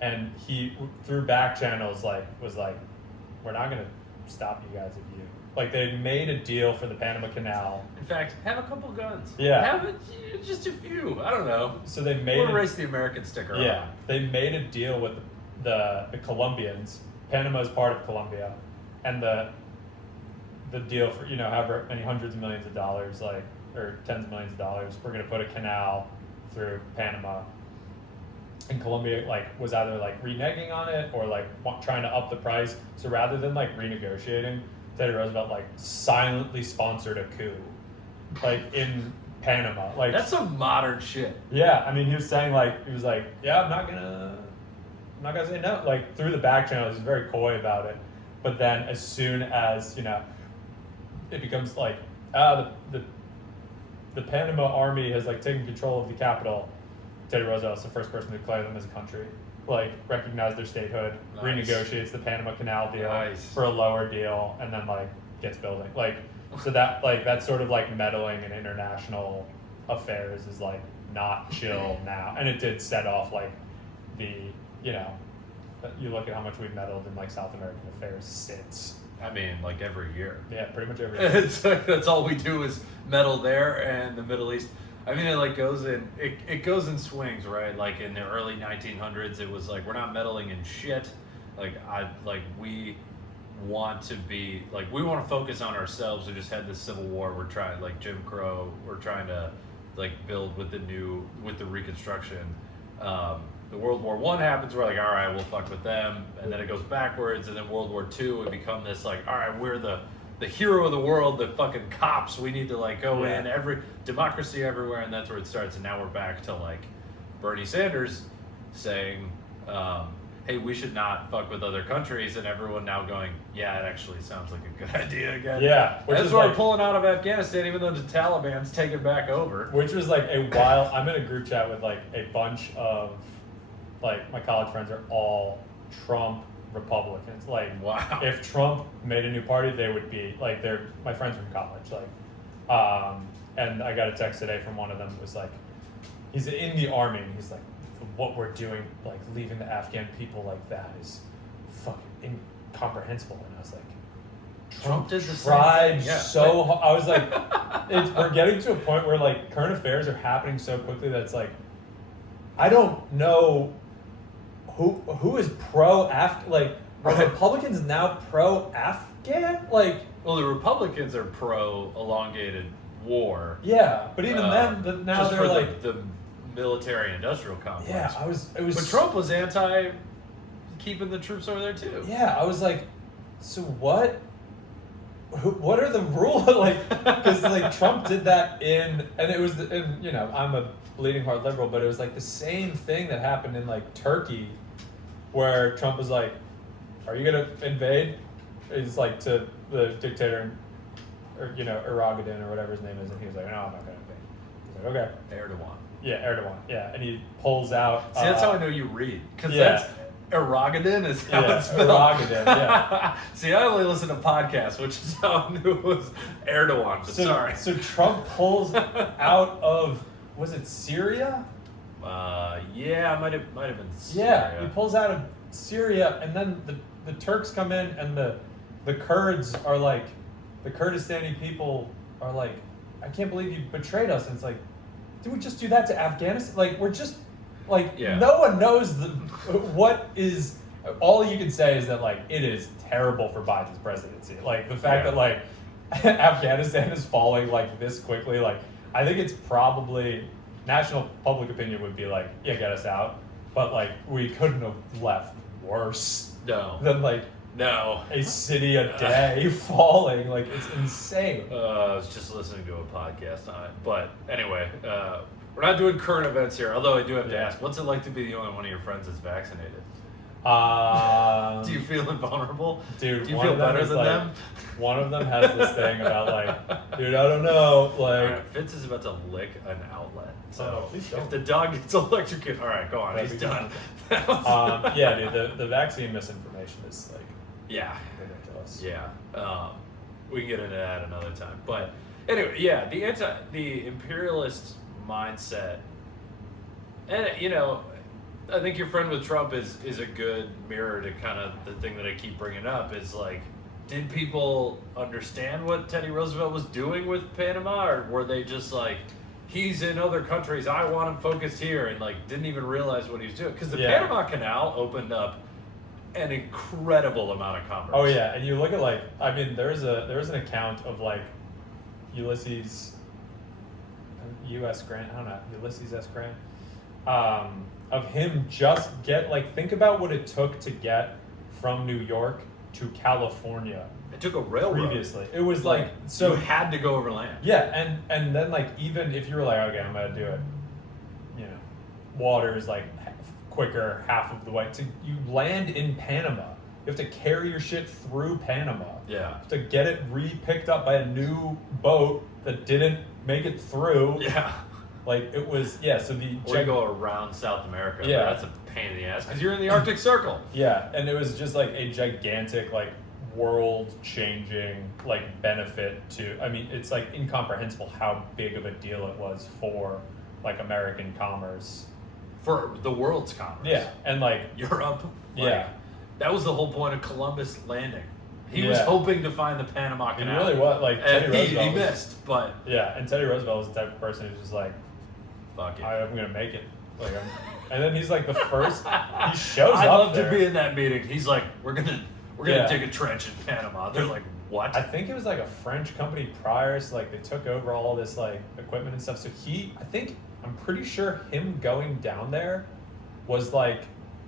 and he, through back channels, like, was like, we're not going to stop you guys if you. Like, they made a deal for the Panama Canal. In fact, have a couple guns. Yeah. Have just a few. I don't know. So they made We'll erase the American sticker. Yeah, on. they made a deal with the Colombians. Panama is part of Colombia, and the deal for, however many hundreds of millions of dollars, like, or tens of millions of dollars, we're gonna put a canal through Panama. And Colombia was either reneging on it or trying to up the price. So rather than renegotiating, Teddy Roosevelt silently sponsored a coup, in Panama. That's some modern shit. Yeah, I mean, he was saying yeah, I'm not gonna say no. Through the back channel, he's very coy about it. But then as soon as it becomes the Panama army has taken control of the capital, Teddy Roosevelt's the first person to declare them as a country. Recognize their statehood, Nice. Renegotiates the Panama Canal deal Nice. for a lower deal, and then gets building. So that that sort of meddling in international affairs is not chill now, and it did set off the you look at how much we've meddled in South American affairs since. I mean, every year. Yeah, pretty much every year. It's that's all we do is meddle there and the Middle East. I mean, it goes in swings, right? In the early 1900s, it was we're not meddling in shit. We want to be we want to focus on ourselves. We just had this civil war. We're trying Jim Crow. We're trying to build with the Reconstruction. The World War I happens. We're all right, we'll fuck with them, and then it goes backwards. And then World War II, we become this all right, we're the hero of the world, the fucking cops. We need to go Yeah. in, every democracy everywhere, and that's where it starts. And now we're back to Bernie Sanders saying, hey, we should not fuck with other countries, and everyone now going, yeah, it actually sounds like a good idea again. Yeah, which That's is why we're pulling out of Afghanistan, even though the Taliban's taken back over. Which was a while. I'm in a group chat with a bunch of my college friends are all Trump Republicans. Wow. If Trump made a new party, they would be they're my friends from college. And I got a text today from one of them. It was he's in the army, and he's what we're doing, leaving the Afghan people like that is fucking incomprehensible. And I was Trump did the same tried thing, yeah. so hard. I was we're getting to a point where current affairs are happening so quickly that it's I don't know who is pro-Afghan. Are Republicans now pro-Afghan? Well, the Republicans are pro elongated war. Yeah, but even then, now just they're for the military-industrial complex. yeah. It was. But Trump was anti keeping the troops over there too. Yeah, I was so what? What are the rules? Because Trump did that and it was, I'm a bleeding heart liberal, but it was the same thing that happened in Turkey, where Trump was are you gonna invade? It's to the dictator, or Erdogan or whatever his name is, and he was no, I'm not gonna invade. He's okay. Erdogan. Yeah, Erdogan. Yeah, and he pulls out. See, that's how I know you read, because yeah. that's Erdogan is how Yeah, it's spelled. Erdogan, yeah. See, I only listen to podcasts, which is how I knew it was Erdogan. But sorry. So Trump pulls out of, was it Syria? Yeah, might have been Syria. Yeah, he pulls out of Syria, and then the Turks come in, and the Kurds are the Kurdistani people are I can't believe you betrayed us. And it's did we just do that to Afghanistan? We're just Yeah. no one knows what is. All you can say is that it is terrible for Biden's presidency. The fact Yeah. that Afghanistan is falling this quickly. I think it's probably national public opinion would be yeah, get us out. but like we couldn't have left worse No. than like No. a city a day falling. Like it's insane. I was just listening to a podcast on it. But anyway, we're not doing current events here, although I do have to ask, what's it like to be the only one of your friends that's vaccinated? Do you feel invulnerable? Dude, do you feel better than them? One of them has this thing about like, dude, I don't know, like. Right, Fitz is about to lick an outlet. So please don't. if the dog gets electrocuted, all right, go on, That'd he's be done. Yeah, dude, the vaccine misinformation is like Yeah. ridiculous. Yeah. We can get into that another time. But anyway, yeah, the imperialist mindset, and you know, I think your friend with Trump is a good mirror to kind of the thing that I keep bringing up is like, did people understand what Teddy Roosevelt was doing with Panama, or were they just like, he's in other countries, I want him focused here, and like didn't even realize what he was doing? Because the Panama Canal opened up an incredible amount of commerce. Oh yeah, and you look at like, I mean, there's an account of like Ulysses S. Grant, of him just think about what it took to get from New York to California. It took a railroad. Previously, it was like so you had to go over land. Yeah, and then like even if you were like, okay, I'm gonna do it, you know, water is like quicker, half of the way. You land in Panama. You have to carry your shit through Panama. Yeah. You have to get it re-picked up by a new boat that didn't make it through. Yeah. Like it was, so the or you go around South America. Yeah. That's a pain in the ass because you're in the Arctic Circle. Yeah, and it was just like a gigantic like world-changing like benefit to. I mean, it's like incomprehensible how big of a deal it was for like American commerce. For the world's commerce. Yeah, and like Europe. Yeah. That was the whole point of Columbus landing. He was hoping to find the Panama Canal. He really was. Like Teddy Roosevelt. He missed, but yeah, and Teddy Roosevelt was the type of person who's just like, fuck it. I'm gonna make it. Like, and then he's like the first. He shows up. I'd love there. to be in that meeting. He's like, we're gonna dig a trench in Panama. They're like, what? I think it was like a French company prior, so like they took over all this like equipment and stuff. So I'm pretty sure him going down there was like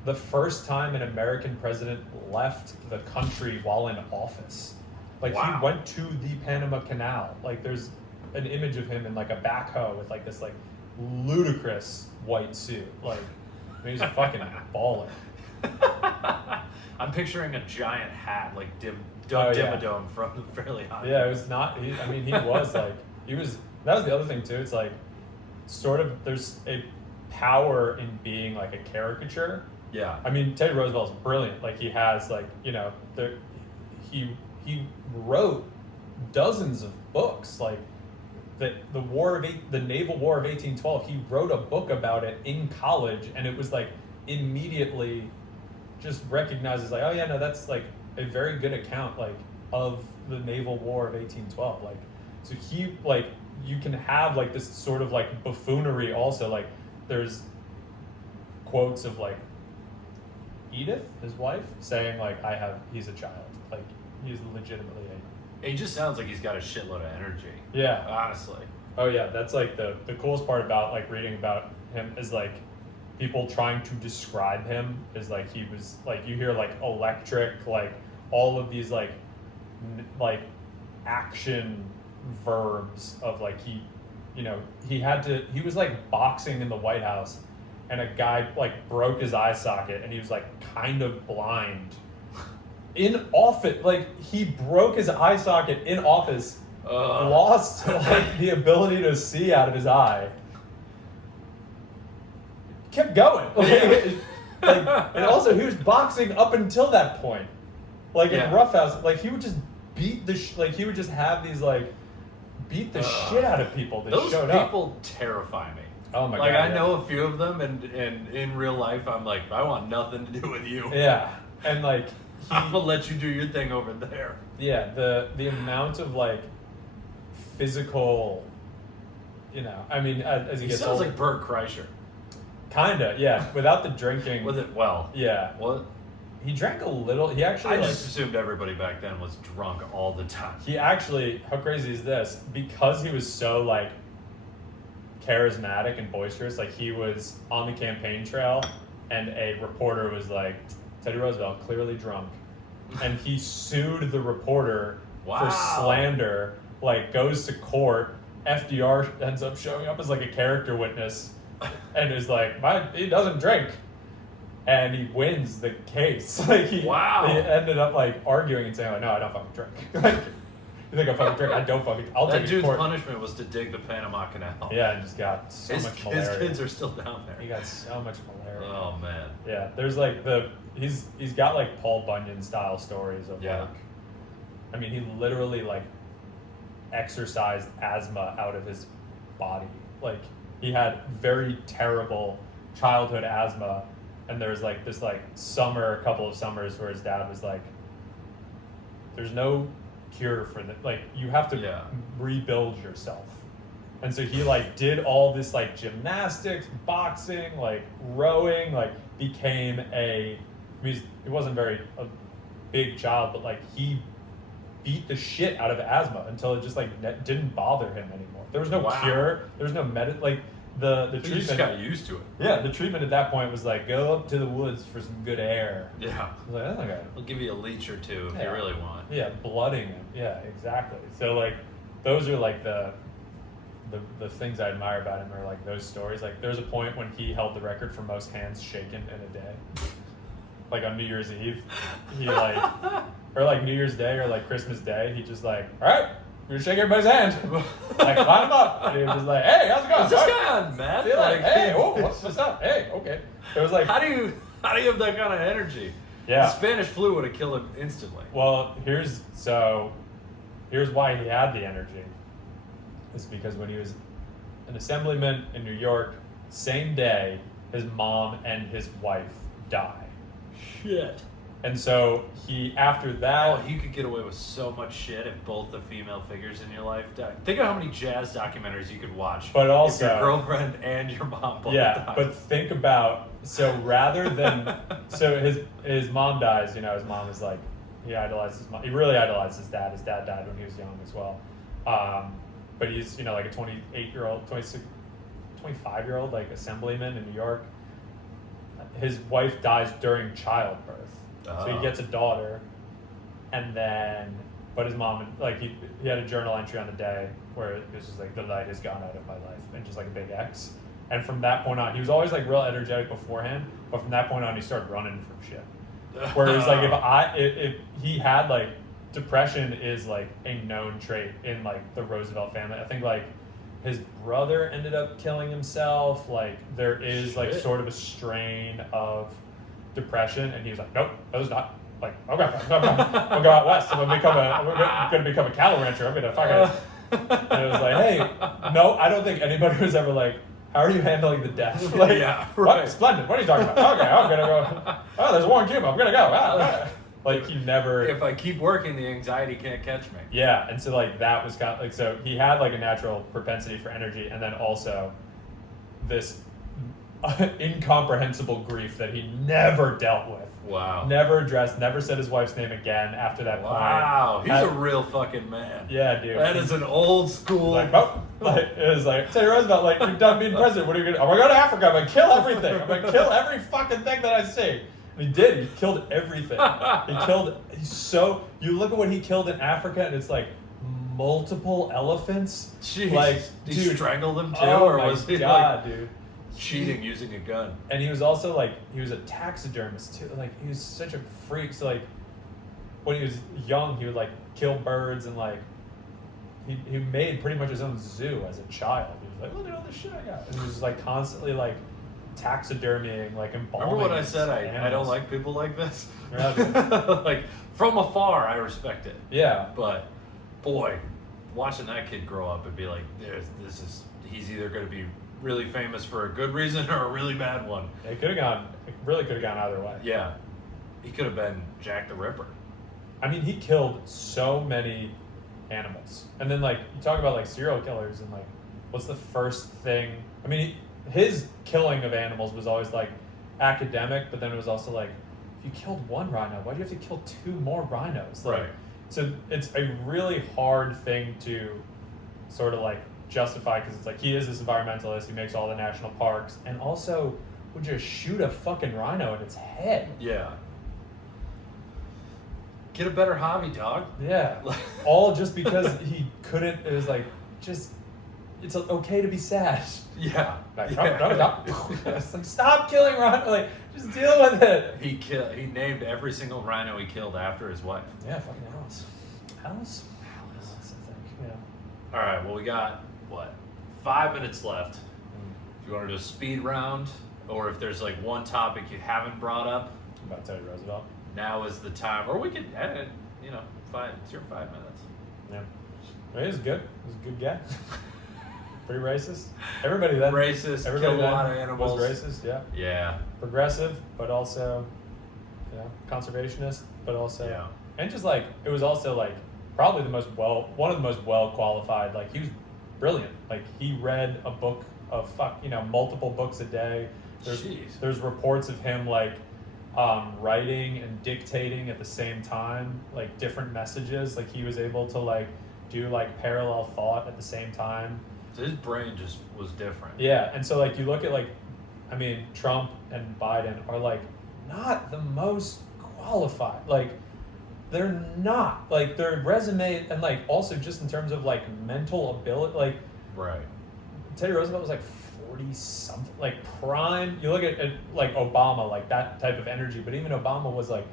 the first time an American president left the country while in office. Like he went to the Panama Canal. Like there's an image of him in like a backhoe with like this like ludicrous white suit. Like I mean, he's a fucking baller. I'm picturing a giant hat like Doug Dimmadome from Fairly Odd. Yeah, it was not. He was like he was. That was the other thing too. It's like sort of there's a power in being like a caricature. Yeah. I mean, Teddy Roosevelt's brilliant. Like he has like, you know, he wrote dozens of books. Like the Naval War of 1812. He wrote a book about it in college, and it was like immediately just recognized as like, oh yeah, no, that's like a very good account like of the Naval War of 1812. Like so he like you can have like this sort of like buffoonery also. Like there's quotes of like Edith, his wife, saying like he's a child. Like he's legitimately He just sounds like he's got a shitload of energy. Yeah. Honestly. Oh yeah, that's like the coolest part about like reading about him is like people trying to describe him is like he was like you hear like electric, like all of these like action verbs of like he was like boxing in the White House and a guy like broke his eye socket and he was like kind of blind in office. Like he broke his eye socket in office, lost like the ability to see out of his eye, kept going. And also he was boxing up until that point. Like in Rough House, like he would just beat he would just have these like beat the shit out of people that showed up. Those people terrify me. Oh my god! Like I know a few of them, and in real life, I'm like, I want nothing to do with you. Yeah, and like I'm gonna let you do your thing over there. Yeah, the amount of like physical, you know, I mean, as he gets sounds older, like Bert Kreischer. Kinda, yeah. Without the drinking. Was it well? Yeah. What? He drank a little. He actually. I just assumed everybody back then was drunk all the time. He actually. How crazy is this? Because he was so like. Charismatic and boisterous, like he was on the campaign trail, and a reporter was like, Teddy Roosevelt clearly drunk, and he sued the reporter for slander. Like, goes to court. FDR ends up showing up as like a character witness, and is like, he doesn't drink, and he wins the case. Like he ended up like arguing and saying like, no, I don't fucking drink. Like, you think I fucking drink? I don't fucking. I'll take That it dude's to court. punishment was to dig the Panama Canal. Yeah, and just got so much malaria. His kids are still down there. He got so much malaria. Oh man. Yeah, there's like he's got like Paul Bunyan style stories of like, I mean, he literally like exorcised asthma out of his body. Like, he had very terrible childhood asthma, and there was like this like a couple of summers where his dad was like, there's no cure for that, like you have to rebuild yourself. And so he like did all this like gymnastics, boxing, like rowing, like became he wasn't very a big child, but like he beat the shit out of asthma until it just like didn't bother him anymore. There was no cure. There was no like the treatment. You just got used to it. Yeah, the treatment at that point was like, go up to the woods for some good air. Yeah. I was like, that's not good. We'll give you a leech or two if you really want. Yeah, blooding him. Yeah, exactly. So like, those are like the things I admire about him are like those stories. Like, there's a point when he held the record for most hands shaken in a day. Like on New Year's Eve, he like, or like New Year's Day or like Christmas Day, he just like, all right, you're gonna shake everybody's hand. Like, line him up. And he was just like, hey, how's it going? What's this guy on, man? Like, hey, what's up? Hey, okay. It was like, how do you have that kind of energy? Yeah. The Spanish flu would have killed him instantly. Well, here's why he had the energy. It's because when he was an assemblyman in New York, same day, his mom and his wife die. Shit. And so after that... you could get away with so much shit if both the female figures in your life died. Think of how many jazz documentaries you could watch. But also... if your girlfriend and your mom both died. But think about... So rather than... so his mom dies, you know, his mom is like... He idolizes his mom. He really idolized his dad. His dad died when he was young as well. But he's, you know, like a 28-year-old, 26, 25-year-old, like, assemblyman in New York. His wife dies during childbirth. So he gets a daughter, and then, but his mom, like, he had a journal entry on the day where it was just like, the light has gone out of my life, and just like a big X. And from that point on, he was always like real energetic beforehand, but from that point on, he started running from shit. Whereas like if he had like, depression is like a known trait in like the Roosevelt family. I think like his brother ended up killing himself. Like there is like sort of a strain of depression, and he was like, nope, that was not. Like, okay, I'll go out west. I'm gonna become a cattle rancher. I'm gonna fucking. And it was like, hey, no, I don't think anybody was ever like, how are you handling the death? Like, what? Splendid. What are you talking about? Okay, I'm gonna go. Oh, there's war in Cuba. I'm gonna go. Ah. Like he never. If I keep working, the anxiety can't catch me. Yeah, and so like that was kind of like, so he had like a natural propensity for energy, and then also this incomprehensible grief that he never dealt with. Wow. Never addressed, never said his wife's name again after that point. Wow, he's a real fucking man. Yeah, dude. That is an old school. Like, oh, like it was like, Teddy Roosevelt, like, you're done being president. What are you gonna? I'm gonna go to Africa. I'm gonna kill everything. I'm gonna kill every fucking thing that I see. And he did. He killed everything. You look at what he killed in Africa, and it's like multiple elephants. Jeez. Like, did he strangle them too, oh or my was he God, like dude. cheating using a gun? And he was also like, he was a taxidermist too. Like, he was such a freak. So like, when he was young, he would like kill birds, and like, he made pretty much his own zoo as a child. He was like, look at all this shit I got. And he was just like constantly like taxidermying, like embalming. Remember what I said? I don't animals. like people like this. Yeah, like from afar, I respect it. Yeah. But boy, watching that kid grow up and be like, he's either going to be really famous for a good reason or a really bad one. It really could have gone either way. Yeah. He could have been Jack the Ripper. I mean, he killed so many animals. And then like, you talk about like serial killers and like, what's the first thing? I mean, his killing of animals was always like academic, but then it was also like, if you killed one rhino, why do you have to kill two more rhinos? Like, right. So it's a really hard thing to sort of like justify, because it's like, he is this environmentalist, he makes all the national parks, and also would just shoot a fucking rhino in its head. Yeah. Get a better hobby, dog. Yeah. All just because he couldn't. It was like, just, it's okay to be sad. Yeah. Like, Yeah. It's like, stop killing rhino. Like, just deal with it. He named every single rhino he killed after his wife. Yeah, fucking Alice. Alice, I think. Yeah. All right. Well, we got what? 5 minutes left. If you want to do a speed round, or if there's like one topic you haven't brought up, About Teddy Roosevelt. now is the time. Or we could edit. You know, it's your 5 minutes. Yeah. It was good. It was a good guy. Pretty racist. Everybody then. Racist. Everybody Killed a then lot of animals. was racist. Yeah. Yeah. Progressive, but also, conservationist, but also, Yeah. and just like it was also like probably one of the most well qualified. Like he was brilliant. Like he read a book of multiple books a day. Jeez. There's reports of him like writing and dictating at the same time, like different messages. Like he was able to like do like parallel thought at the same time. So his brain just was different. Yeah, and so like you look at like, I mean, Trump and Biden are like not the most qualified. Like they're not. Like their resume and like also just in terms of like mental ability, like Right. Teddy Roosevelt was like 40 something, like prime. You look at like Obama, like that type of energy, but even Obama was like,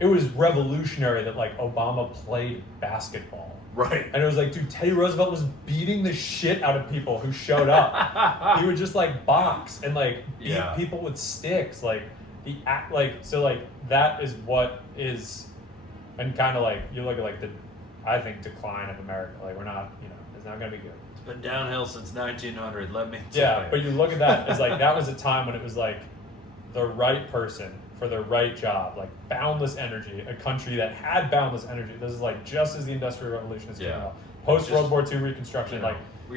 it was revolutionary that like Obama played basketball. Right. And it was like, dude, Teddy Roosevelt was beating the shit out of people who showed up. He would just like box and like beat Yeah. people with sticks. Like he act like, so like that is what is, and kind of like you look at like the, I think, decline of America. Like we're not, it's not gonna be good. It's been downhill since 1900. Let me tell Yeah, you. but you look at that as like that was a time when it was like the right person for the right job, like boundless energy, a country that had boundless energy. This is like just as the Industrial Revolution is coming Yeah. out, post World War II Reconstruction, like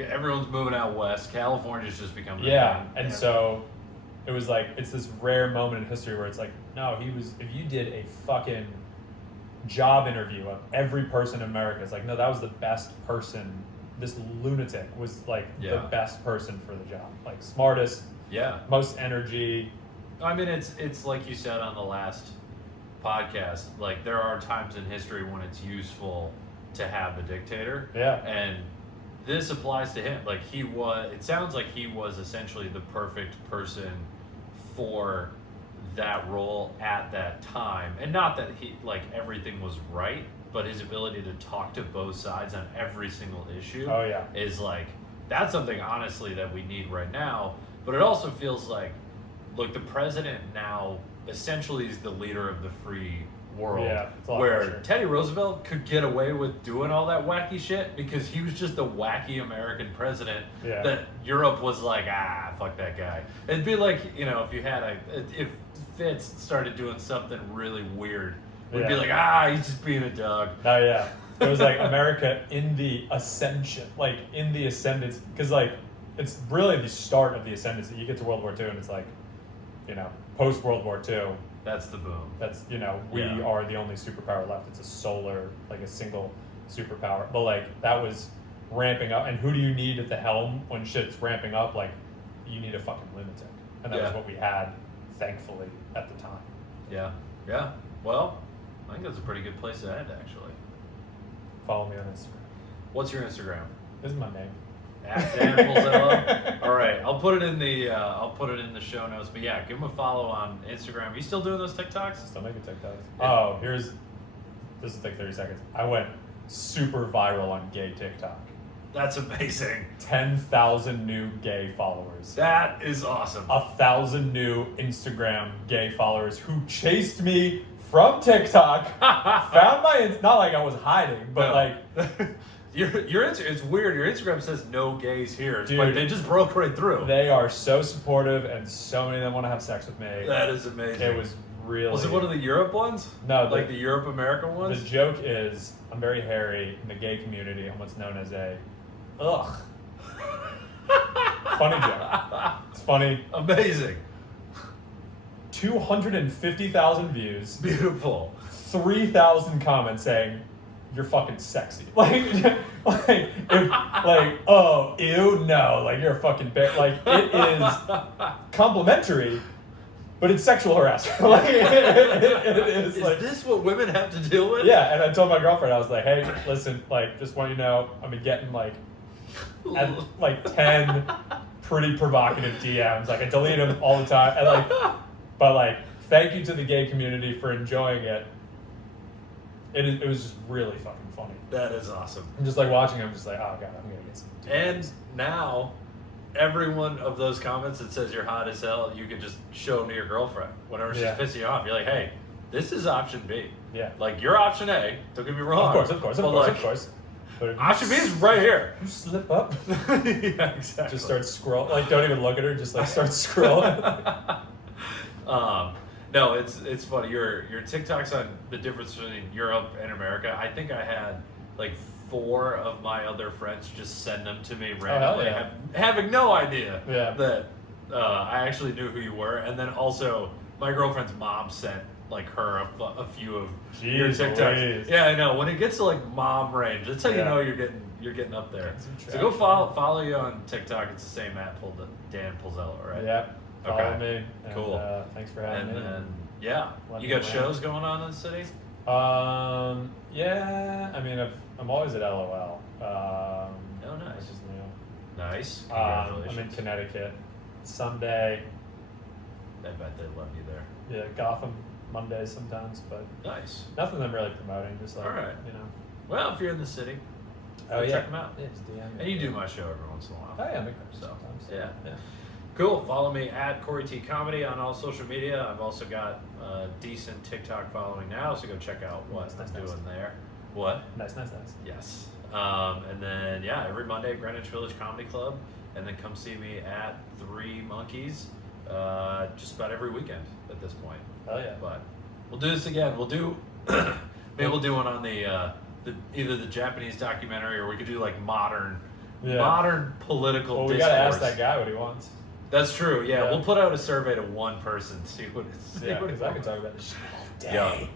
everyone's moving out west. California's just becoming so it was like it's this rare moment in history where it's like, no, if you did a fucking job interview of every person in America, it's like, no, that was the best person. This lunatic was like the best person for the job, like smartest, most energy. I mean, it's like you said on the last podcast, like there are times in history when it's useful to have a dictator. Yeah. And this applies to him. Like it sounds like he was essentially the perfect person for that role at that time. And not that everything was right, but his ability to talk to both sides on every single issue is like, that's something honestly that we need right now. But it also feels like, look, the president now essentially is the leader of the free world. Yeah, it's a lot where pressure. Teddy Roosevelt could get away with doing all that wacky shit because he was just a wacky American president that Europe was like, fuck that guy. It'd be like, if you had if Fitz started doing something really weird, we'd be like, he's just being a dog. Oh yeah. It was like America in the ascension, like in the ascendance, because like it's really the start of the ascendance. You get to World War II and it's like, post World War II. That's the boom. That's, we are the only superpower left. It's a solar, like a single superpower. But like that was ramping up. And who do you need at the helm when shit's ramping up? Like you need a fucking lunatic. And that was what we had, thankfully, at the time. Yeah. Yeah. Well, I think that's a pretty good place to end, actually. Follow me on Instagram. What's your Instagram? This is my name. @DanPulzello. All right, I'll put it in the show notes. But yeah, give him a follow on Instagram. Are you still doing those TikToks? Still making TikToks. Oh, this will take 30 seconds. I went super viral on gay TikTok. That's amazing. 10,000 new gay followers. That is awesome. 1,000 new Instagram gay followers who chased me from TikTok. Found my not like I was hiding, but like. Your it's weird. Your Instagram says no gays here, Dude, but they just broke right through. They are so supportive, and so many of them want to have sex with me. That is amazing. It was really. Was it one of the Europe ones? No, like the Europe America ones. The joke is, I'm very hairy in the gay community. I'm what's known as a, funny joke. It's funny. Amazing. 250,000 views. Beautiful. 3,000 comments saying, you're fucking sexy. Oh, ew, no, like you're a fucking bear. Like it is complimentary, but it's sexual harassment. Like it is. Is like, this what women have to deal with? yeah, and I told my girlfriend, I was like, hey, listen, like, just want you to know, I've been getting like 10 pretty provocative DMs. Like, I delete them all the time. And but like, thank you to the gay community for enjoying it. It was just really fucking funny. That is awesome. I'm just like watching. I'm just like, oh god, I'm gonna get some. And now, every one of those comments that says you're hot as hell, you can just show them to your girlfriend whenever she's pissing you off. You're like, hey, this is option B. Yeah. Like, you're option A. Don't get me wrong. Of course. But if option B is right here. you slip up, Yeah, exactly. just start scrolling. Like, don't even look at her. Just like start scrolling. No, it's funny. Your TikToks on the difference between Europe and America. I think I had like 4 of my other friends just send them to me randomly, having no idea that I actually knew who you were. And then also, my girlfriend's mom sent like her a few of your TikToks. Please. Yeah, I know. When it gets to like mom range, that's how you know you're getting up there. So go follow you on TikTok. It's the same at Dan Pulzello, right? Yeah. Follow me. And, Cool. Thanks for having me. And then you got shows going on in the city? Yeah. I mean, I'm always at LOL. Oh, nice. Which is new. Nice. I'm Congratulations. in Connecticut. Sunday. I bet they love you there. Yeah, Gotham Mondays sometimes, but Nice. nothing I'm really promoting. Just like, All right. you know. Well, if you're in the city, Oh, yeah. check them out. Yeah, just DM me. And you do my show every once in a while. Oh, yeah, make So, sometimes. yeah. Cool. Follow me at Corey T Comedy on all social media. I've also got a decent TikTok following now, so go check out what I'm doing there. What? Nice. Yes. And then, every Monday, Greenwich Village Comedy Club. And then come see me at 3 Monkeys just about every weekend at this point. Oh, yeah. But we'll do this again. We'll do, maybe we'll do one on the either the Japanese documentary, or we could do like modern political Well, we discourse. gotta ask that guy what he wants. That's true. Yeah, we'll put out a survey to one person, see what it's. Yeah, because I can talk about this shit all day. Yeah.